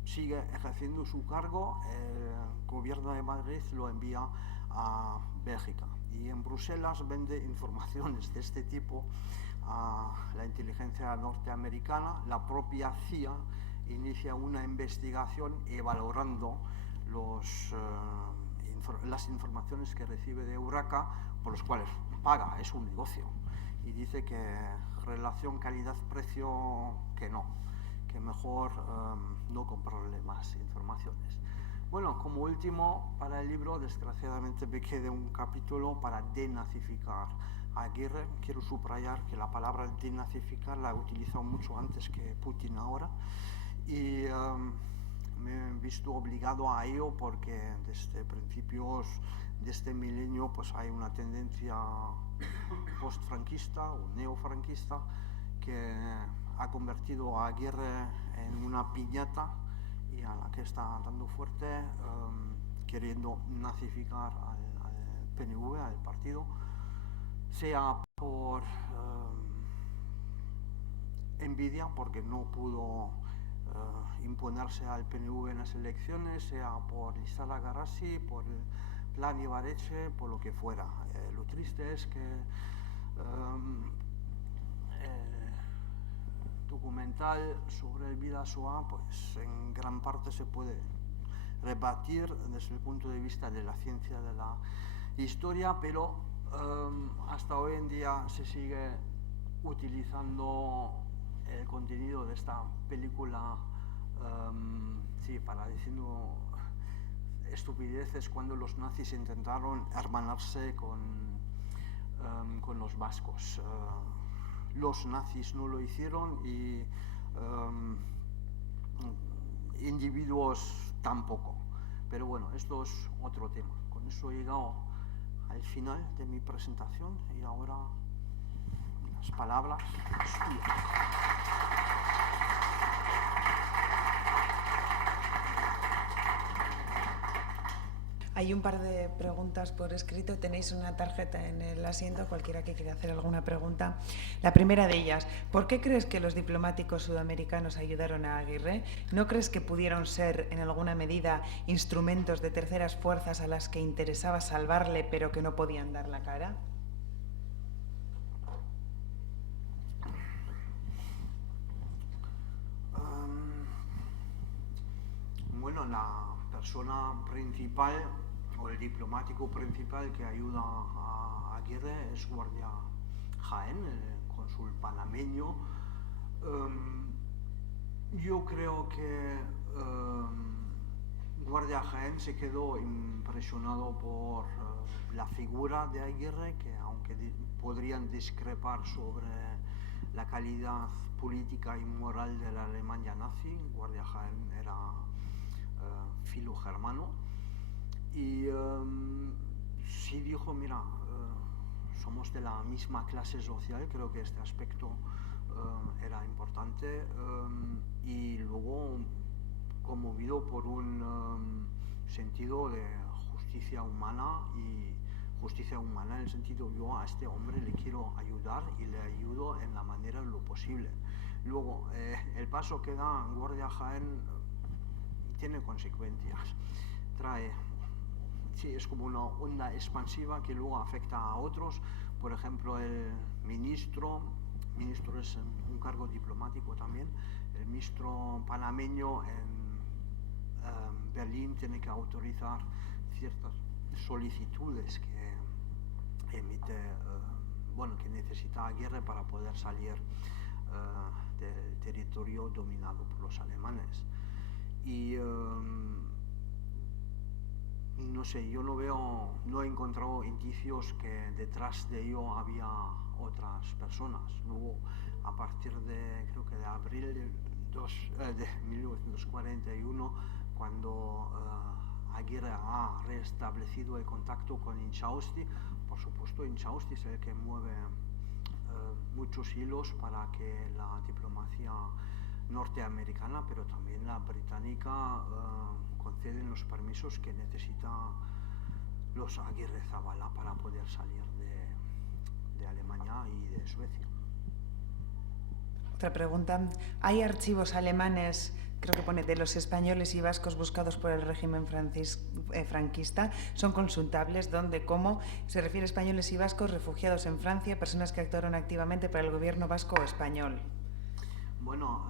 sigue ejerciendo su cargo. El gobierno de Madrid lo envía a Bélgica y en Bruselas vende informaciones de este tipo a la inteligencia norteamericana. La propia CIA inicia una investigación valorando las informaciones que recibe de Urraca, por los cuales paga, es un negocio, y dice que relación calidad-precio que no, que mejor no comprarle más informaciones. Bueno, como último para el libro, desgraciadamente me queda un capítulo para denazificar a Aguirre. Quiero subrayar que la palabra denazificar la he utilizado mucho antes que Putin ahora, y me he visto obligado a ello porque desde principios de este milenio pues hay una tendencia post-franquista o neofranquista que ha convertido a Aguirre en una piñata y a la que está dando fuerte, queriendo nazificar al PNV, al partido, sea por envidia, porque no pudo imponerse al PNV en las elecciones, sea por Lizarra Garrasi, por el plan Ibarretxe, por lo que fuera. Lo triste es que documental sobre el Bidasoa, pues en gran parte se puede rebatir desde el punto de vista de la ciencia de la historia, pero hasta hoy en día se sigue utilizando el contenido de esta película sí, para diciendo estupideces, cuando los nazis intentaron hermanarse con los vascos. Los nazis no lo hicieron y individuos tampoco. Pero bueno, esto es otro tema. Con eso he llegado al final de mi presentación y ahora las palabras suyas. Hay un par de preguntas por escrito. Tenéis una tarjeta en el asiento, cualquiera que quiera hacer alguna pregunta. La primera de ellas, ¿por qué crees que los diplomáticos sudamericanos ayudaron a Aguirre? ¿No crees que pudieron ser, en alguna medida, instrumentos de terceras fuerzas a las que interesaba salvarle, pero que no podían dar la cara? Bueno, la persona principal o el diplomático principal que ayuda a Aguirre es Guardia Jaén, el cónsul panameño. Yo creo que Guardia Jaén se quedó impresionado por la figura de Aguirre, que aunque podrían discrepar sobre la calidad política y moral de la Alemania nazi, Guardia Jaén era filo-germano, y sí dijo, mira, somos de la misma clase social. Creo que este aspecto era importante, y luego conmovido por un sentido de justicia humana, y justicia humana en el sentido, yo a este hombre le quiero ayudar y le ayudo en la manera de lo posible. Luego, el paso que da Guardia Jaén tiene consecuencias, sí, es como una onda expansiva que luego afecta a otros. Por ejemplo, el ministro es un cargo diplomático también, el ministro panameño en Berlín tiene que autorizar ciertas solicitudes que emite, que necesita Aguirre para poder salir del territorio dominado por los alemanes. Y no sé, yo no he encontrado indicios que detrás de ello había otras personas. Luego, a partir creo que de abril de 1941, cuando Aguirre ha restablecido el contacto con Inchausti, por supuesto Inchausti es el que mueve muchos hilos para que la diplomacia norteamericana, pero también la británica, conceden los permisos que necesita los Aguirre Zabala para poder salir de Alemania y de Suecia. Otra pregunta. ¿Hay archivos alemanes, creo que pone, de los españoles y vascos buscados por el régimen franquista? ¿Son consultables? ¿Dónde? ¿Cómo? Se refiere a españoles y vascos refugiados en Francia, personas que actuaron activamente para el gobierno vasco o español. Bueno,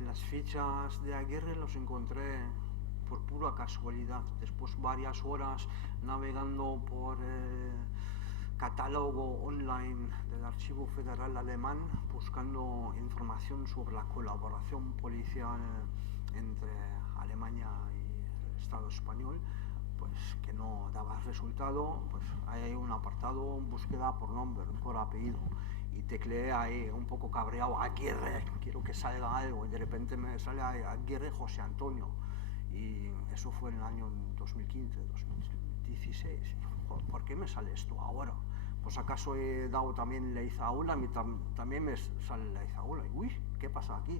las fichas de Aguirre los encontré por pura casualidad, después varias horas navegando por el catálogo online del Archivo Federal Alemán, buscando información sobre la colaboración policial entre Alemania y el Estado español, pues que no daba resultado. Pues hay un apartado, búsqueda por nombre, por apellido, y tecleé ahí un poco cabreado, Aguirre, quiero que salga algo, y de repente me sale Aguirre José Antonio, y eso fue en el año 2015, 2016. ¿Por qué me sale esto ahora? Pues acaso he dado también Leizaola, también me sale Leizaola, y uy, ¿qué pasa aquí?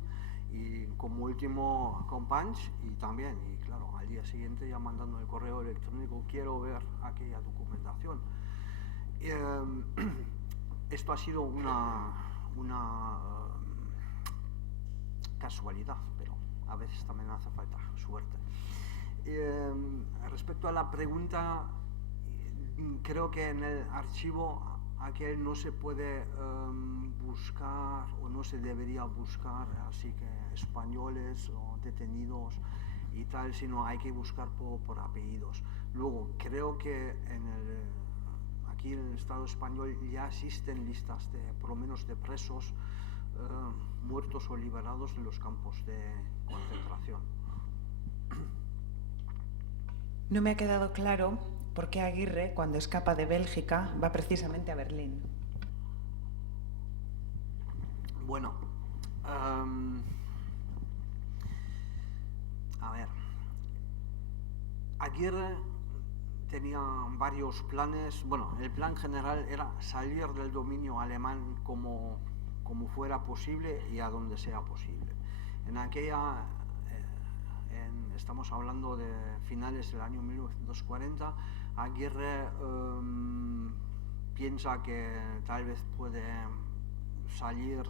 Y como último con Punch, y claro, al día siguiente ya mandando el correo electrónico, quiero ver aquella documentación. Esto ha sido una casualidad, pero a veces también hace falta suerte. Respecto a la pregunta, creo que en el archivo aquel no se puede buscar, o no se debería buscar, así que españoles o detenidos y tal, sino hay que buscar por apellidos. Luego, creo que aquí en el Estado español ya existen listas por lo menos de presos muertos o liberados de los campos de concentración. No me ha quedado claro por qué Aguirre, cuando escapa de Bélgica, va precisamente a Berlín. Bueno, a ver, Aguirre tenía varios planes. Bueno, el plan general era salir del dominio alemán como fuera posible y a donde sea posible. Estamos hablando de finales del año 1940, Aguirre piensa que tal vez puede salir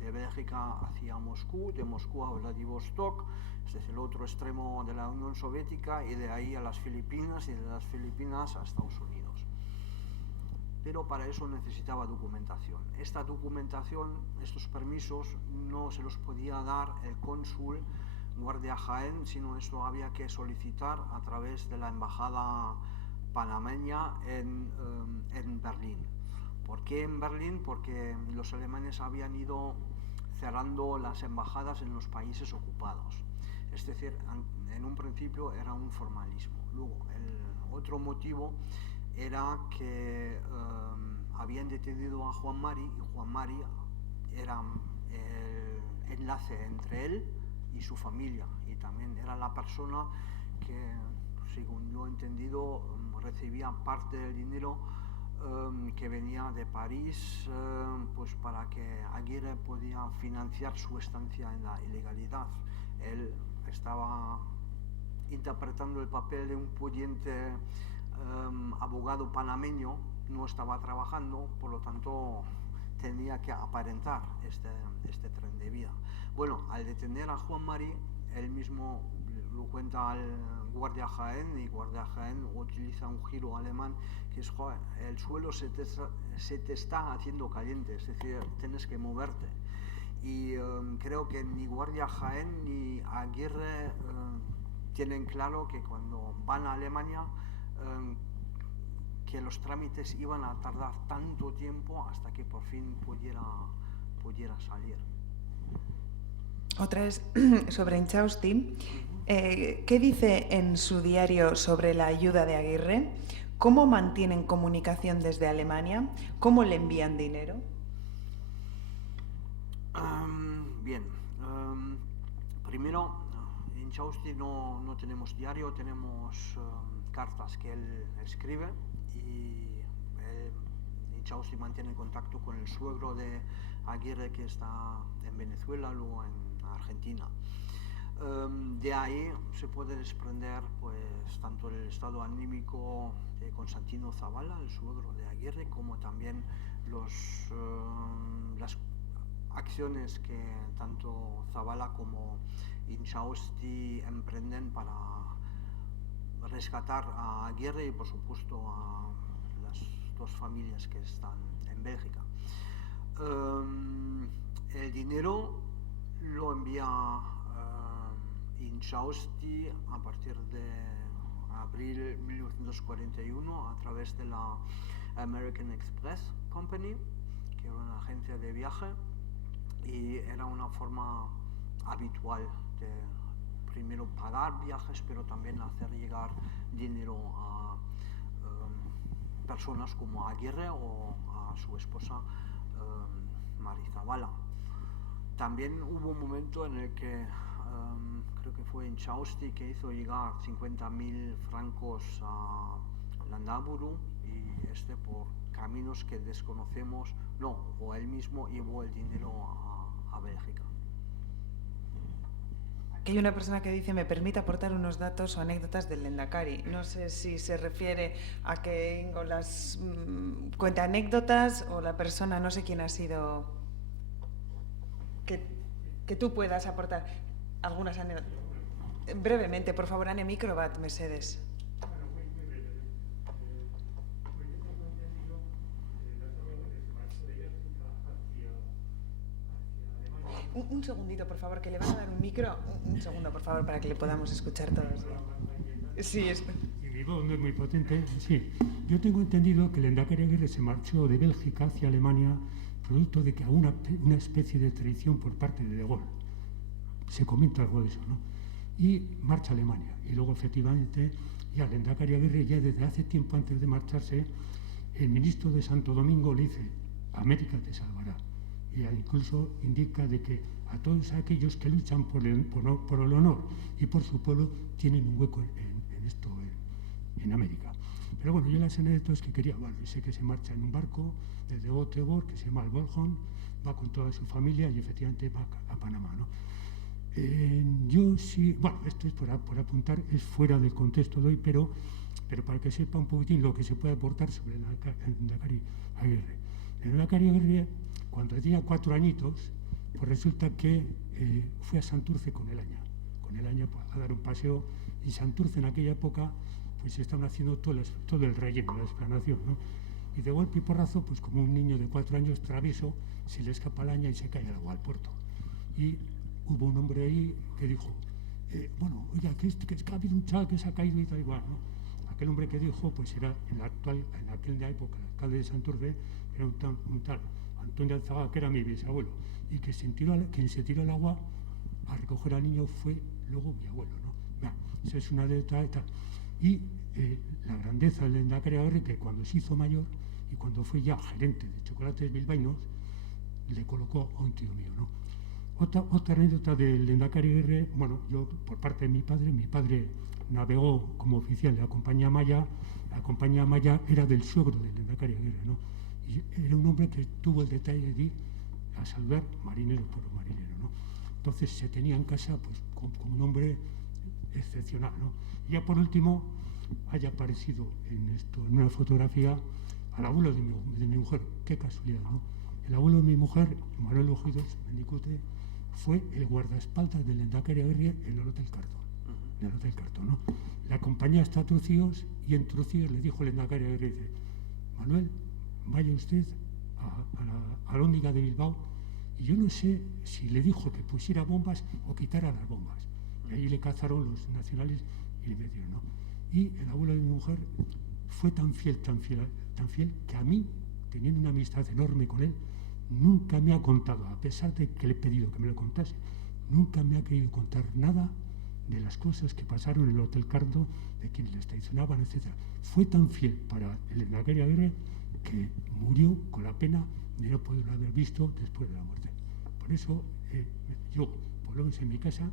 de Bélgica hacia Moscú, de Moscú a Vladivostok, es decir, el otro extremo de la Unión Soviética, y de ahí a las Filipinas, y de las Filipinas a Estados Unidos. Pero para eso necesitaba documentación. Esta documentación, estos permisos, no se los podía dar el cónsul Guardia Jaén, sino esto había que solicitar a través de la embajada panameña en Berlín. ¿Por qué en Berlín? Porque los alemanes habían ido cerrando las embajadas en los países ocupados. Es decir, en un principio era un formalismo. Luego, el otro motivo era que habían detenido a Juan Mari, y Juan Mari era el enlace entre él y su familia, y también era la persona que, según yo he entendido, recibía parte del dinero que venía de París, pues para que Aguirre podía financiar su estancia en la ilegalidad. Él estaba interpretando el papel de un pudiente abogado panameño, no estaba trabajando, por lo tanto tenía que aparentar este tren de vida. Bueno, al detener a Juan Mari, él mismo lo cuenta al guardia Jaén, y guardia Jaén utiliza un giro alemán que es: joder, el suelo se te está haciendo caliente, es decir, tienes que moverte. Y creo que ni guardia Jaén ni Aguirre tienen claro que cuando van a Alemania que los trámites iban a tardar tanto tiempo hasta que por fin pudiera salir. Otra es sobre Inchausti. ¿Qué dice en su diario sobre la ayuda de Aguirre? ¿Cómo mantienen comunicación desde Alemania? ¿Cómo le envían dinero? Bien. Primero, en Inchausti no tenemos diario, tenemos cartas que él escribe, y Inchausti mantiene contacto con el suegro de Aguirre, que está en Venezuela, luego en Argentina. De ahí se puede desprender pues tanto el estado anímico de Constantino Zavala, el suegro de Aguirre, como también las acciones que tanto Zavala como Inchausti emprenden para rescatar a Aguirre y por supuesto a las dos familias que están en Bélgica. El dinero lo envía Inchausti a partir de abril 1941 a través de la American Express Company, que era una agencia de viaje, y era una forma habitual de primero pagar viajes, pero también hacer llegar dinero a personas como Aguirre o a su esposa Mari Zavala. También hubo un momento en el que creo que fue Inchausti que hizo llegar 50.000 francos a Landaburu, y por caminos que desconocemos, o él mismo llevó el dinero a Bélgica. Hay una persona que dice: me permite aportar unos datos o anécdotas del Lehendakari. No sé si se refiere a que Ingo las cuenta anécdotas, o la persona, no sé quién ha sido, que tú puedas aportar algunas anécdotas. Brevemente, por favor, Ane Microbat, Mercedes. Un segundito, por favor, que le van a dar un micro. Un segundo, por favor, para que le podamos escuchar todos. Sí, es... Mi voz no es muy potente. Sí, yo tengo entendido que el Lehendakari Aguirre se marchó de Bélgica hacia Alemania producto de que a una especie de traición por parte de Gaulle. Se comenta algo de eso, ¿no? Y marcha a Alemania. Y luego, efectivamente, ya el Lehendakari Aguirre, ya desde hace tiempo antes de marcharse, el ministro de Santo Domingo le dice: América te salvará. Y incluso indica de que a todos aquellos que luchan por el honor y por su pueblo tienen un hueco en América. Pero bueno, yo las anécdotas que quería, sé que se marcha en un barco desde Göteborg, que se llama el Boljon, va con toda su familia y efectivamente va a Panamá, ¿no? Yo sí, esto es por apuntar, es fuera del contexto de hoy, pero para que sepa un poquitín lo que se puede aportar sobre el Lehendakari Aguirre. El Lehendakari Aguirre, cuando tenía 4 añitos, pues resulta que fue a Santurce con el Aña a dar un paseo, y Santurce en aquella época pues estaban haciendo todo el relleno, la explanación, ¿no? Y de golpe y porrazo, pues como un niño de 4 años travieso, se le escapa el Aña y se cae al agua al puerto. Y hubo un hombre ahí que dijo: oiga, que ha habido un chaval que se ha caído y tal igual, ¿no? Aquel hombre que dijo, pues era en aquella época el alcalde de Santurce, era un tal Antonio Alzaga, que era mi bisabuelo, y quien se tiró al agua a recoger al niño fue luego mi abuelo, ¿no? Esa es una de tal. Y la grandeza del Lehendakari Aguirre, que cuando se hizo mayor y cuando fue ya gerente de Chocolates Bilbaínos, le colocó a un tío mío, ¿no? Otra anécdota del Lehendakari Aguirre, yo por parte de mi padre navegó como oficial de la Compañía Maya. La Compañía Maya era del suegro del lehendakari Aguirre, ¿no? Y era un hombre que tuvo el detalle de ir a saludar marinero por marinero, ¿no? Entonces se tenía en casa pues como un hombre excepcional, ¿no? Y ya por último haya aparecido en una fotografía al abuelo de mi mujer. Qué casualidad, ¿no? El abuelo de mi mujer, Manuel Ojidos Mendicute, fue el guardaespaldas del lehendakari Aguirre en el Hotel Cartón, ¿no? Le acompañé hasta Trucíos y en Trucíos le dijo el lehendakari Aguirre, dice, Manuel, vaya usted a la Alhóndiga de Bilbao, y yo no sé si le dijo que pusiera bombas o quitara las bombas. Y ahí le cazaron los nacionales y le metieron, ¿no? Y el abuelo de mi mujer fue tan fiel, que a mí, teniendo una amistad enorme con él, nunca me ha contado, a pesar de que le he pedido que me lo contase, nunca me ha querido contar nada de las cosas que pasaron en el Hotel Cardo, de quienes les traicionaban, etc. Fue tan fiel para el lehendakari Aguirre que murió con la pena de no poderlo haber visto después de la muerte. Por eso yo, por lo menos en mi casa,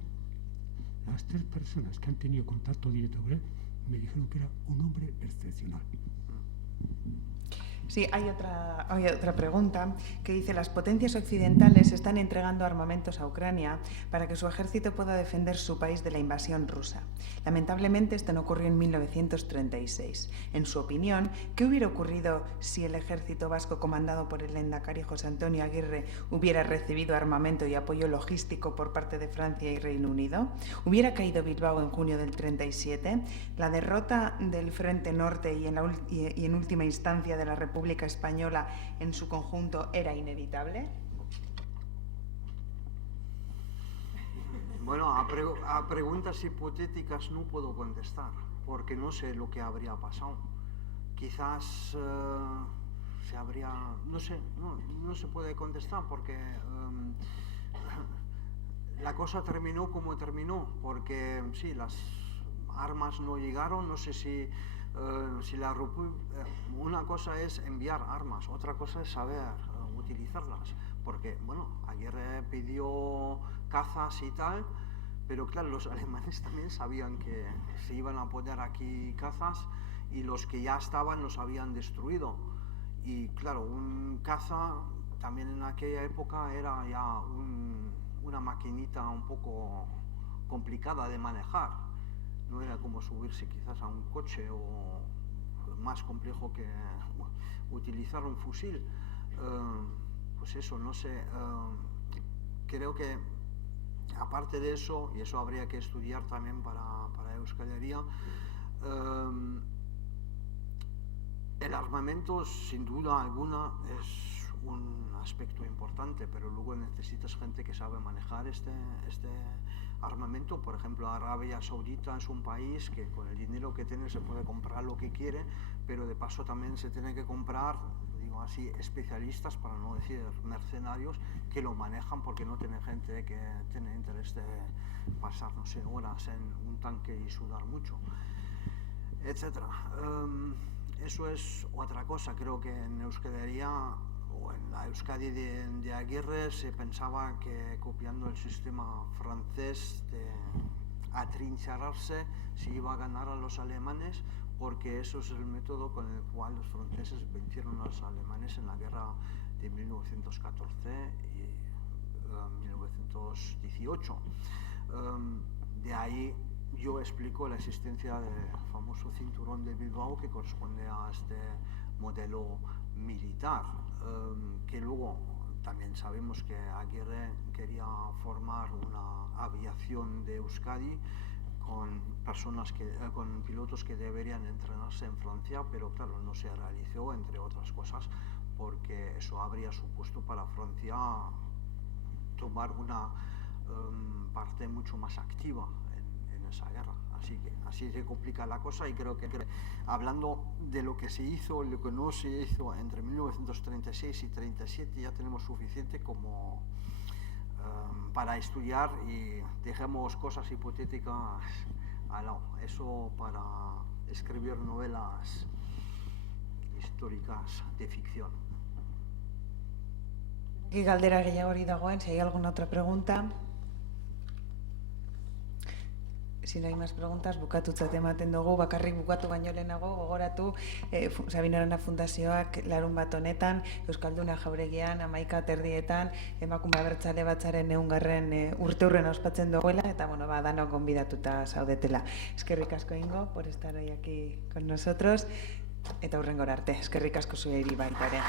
las 3 personas que han tenido contacto directo con él me dijeron que era un hombre excepcional. Sí, hay otra pregunta que dice: las potencias occidentales están entregando armamentos a Ucrania para que su ejército pueda defender su país de la invasión rusa. Lamentablemente esto no ocurrió en 1936. En su opinión, ¿qué hubiera ocurrido si el ejército vasco comandado por el lehendakari José Antonio Aguirre hubiera recibido armamento y apoyo logístico por parte de Francia y Reino Unido? ¿Hubiera caído Bilbao en junio del 37? ¿La derrota del Frente Norte y en última instancia de la República Española en su conjunto era inevitable? Bueno, a preguntas hipotéticas no puedo contestar, porque no sé lo que habría pasado. Quizás se habría... No sé, no se puede contestar, porque la cosa terminó como terminó, porque sí, las armas no llegaron, no sé si una cosa es enviar armas, otra cosa es saber utilizarlas, porque bueno, Aguirre pidió cazas y tal, pero claro, los alemanes también sabían que se iban a poner aquí cazas y los que ya estaban los habían destruido. Y claro, un caza también en aquella época era ya una maquinita un poco complicada de manejar. No era como subirse quizás a un coche, o más complejo que utilizar un fusil. Pues eso, no sé. Creo que aparte de eso, y eso habría que estudiar también para Euskal Herria, el armamento sin duda alguna es un aspecto importante, pero luego necesitas gente que sabe manejar este armamento. Por ejemplo, Arabia Saudita es un país que con el dinero que tiene se puede comprar lo que quiere, pero de paso también se tiene que comprar, digo así, especialistas, para no decir mercenarios, que lo manejan, porque no tiene gente que tiene interés de pasar, no sé, horas en un tanque y sudar mucho, etc. Eso es otra cosa. Creo que en Euskal Herria o en la Euskadi de Aguirre se pensaba que copiando el sistema francés de atrincherarse se iba a ganar a los alemanes, porque eso es el método con el cual los franceses vencieron a los alemanes en la guerra de 1914 y 1918. De ahí yo explico la existencia del famoso cinturón de Bilbao, que corresponde a este modelo militar, que luego también sabemos que Aguirre quería formar una aviación de Euskadi con con pilotos que deberían entrenarse en Francia, pero claro, no se realizó, entre otras cosas, porque eso habría supuesto para Francia tomar una parte mucho más activa en esa guerra. Así que así se complica la cosa, y creo que hablando de lo que se hizo y lo que no se hizo entre 1936 y 1937 ya tenemos suficiente como para estudiar, y dejemos cosas hipotéticas al lado. Eso para escribir novelas históricas de ficción. Aquí galdera gehiago hori dagoen, si hay alguna otra pregunta. Si no hay más preguntas, bukatutzat ematen dugu, bakarrik bukatu baino lehenago, gogoratu, Sabino Arana Fundazioak larun bat honetan, Euskalduna Jauregian, 11:00 emakume abertzale batzaren 100. urteurrena ospatzen duela, eta bueno, danok gonbidatuta zaudetela. Eskerrik asko Ingo, por estar hoy aquí con nosotros, eta hurrengora arte, eskerrik asko zuei baita ere.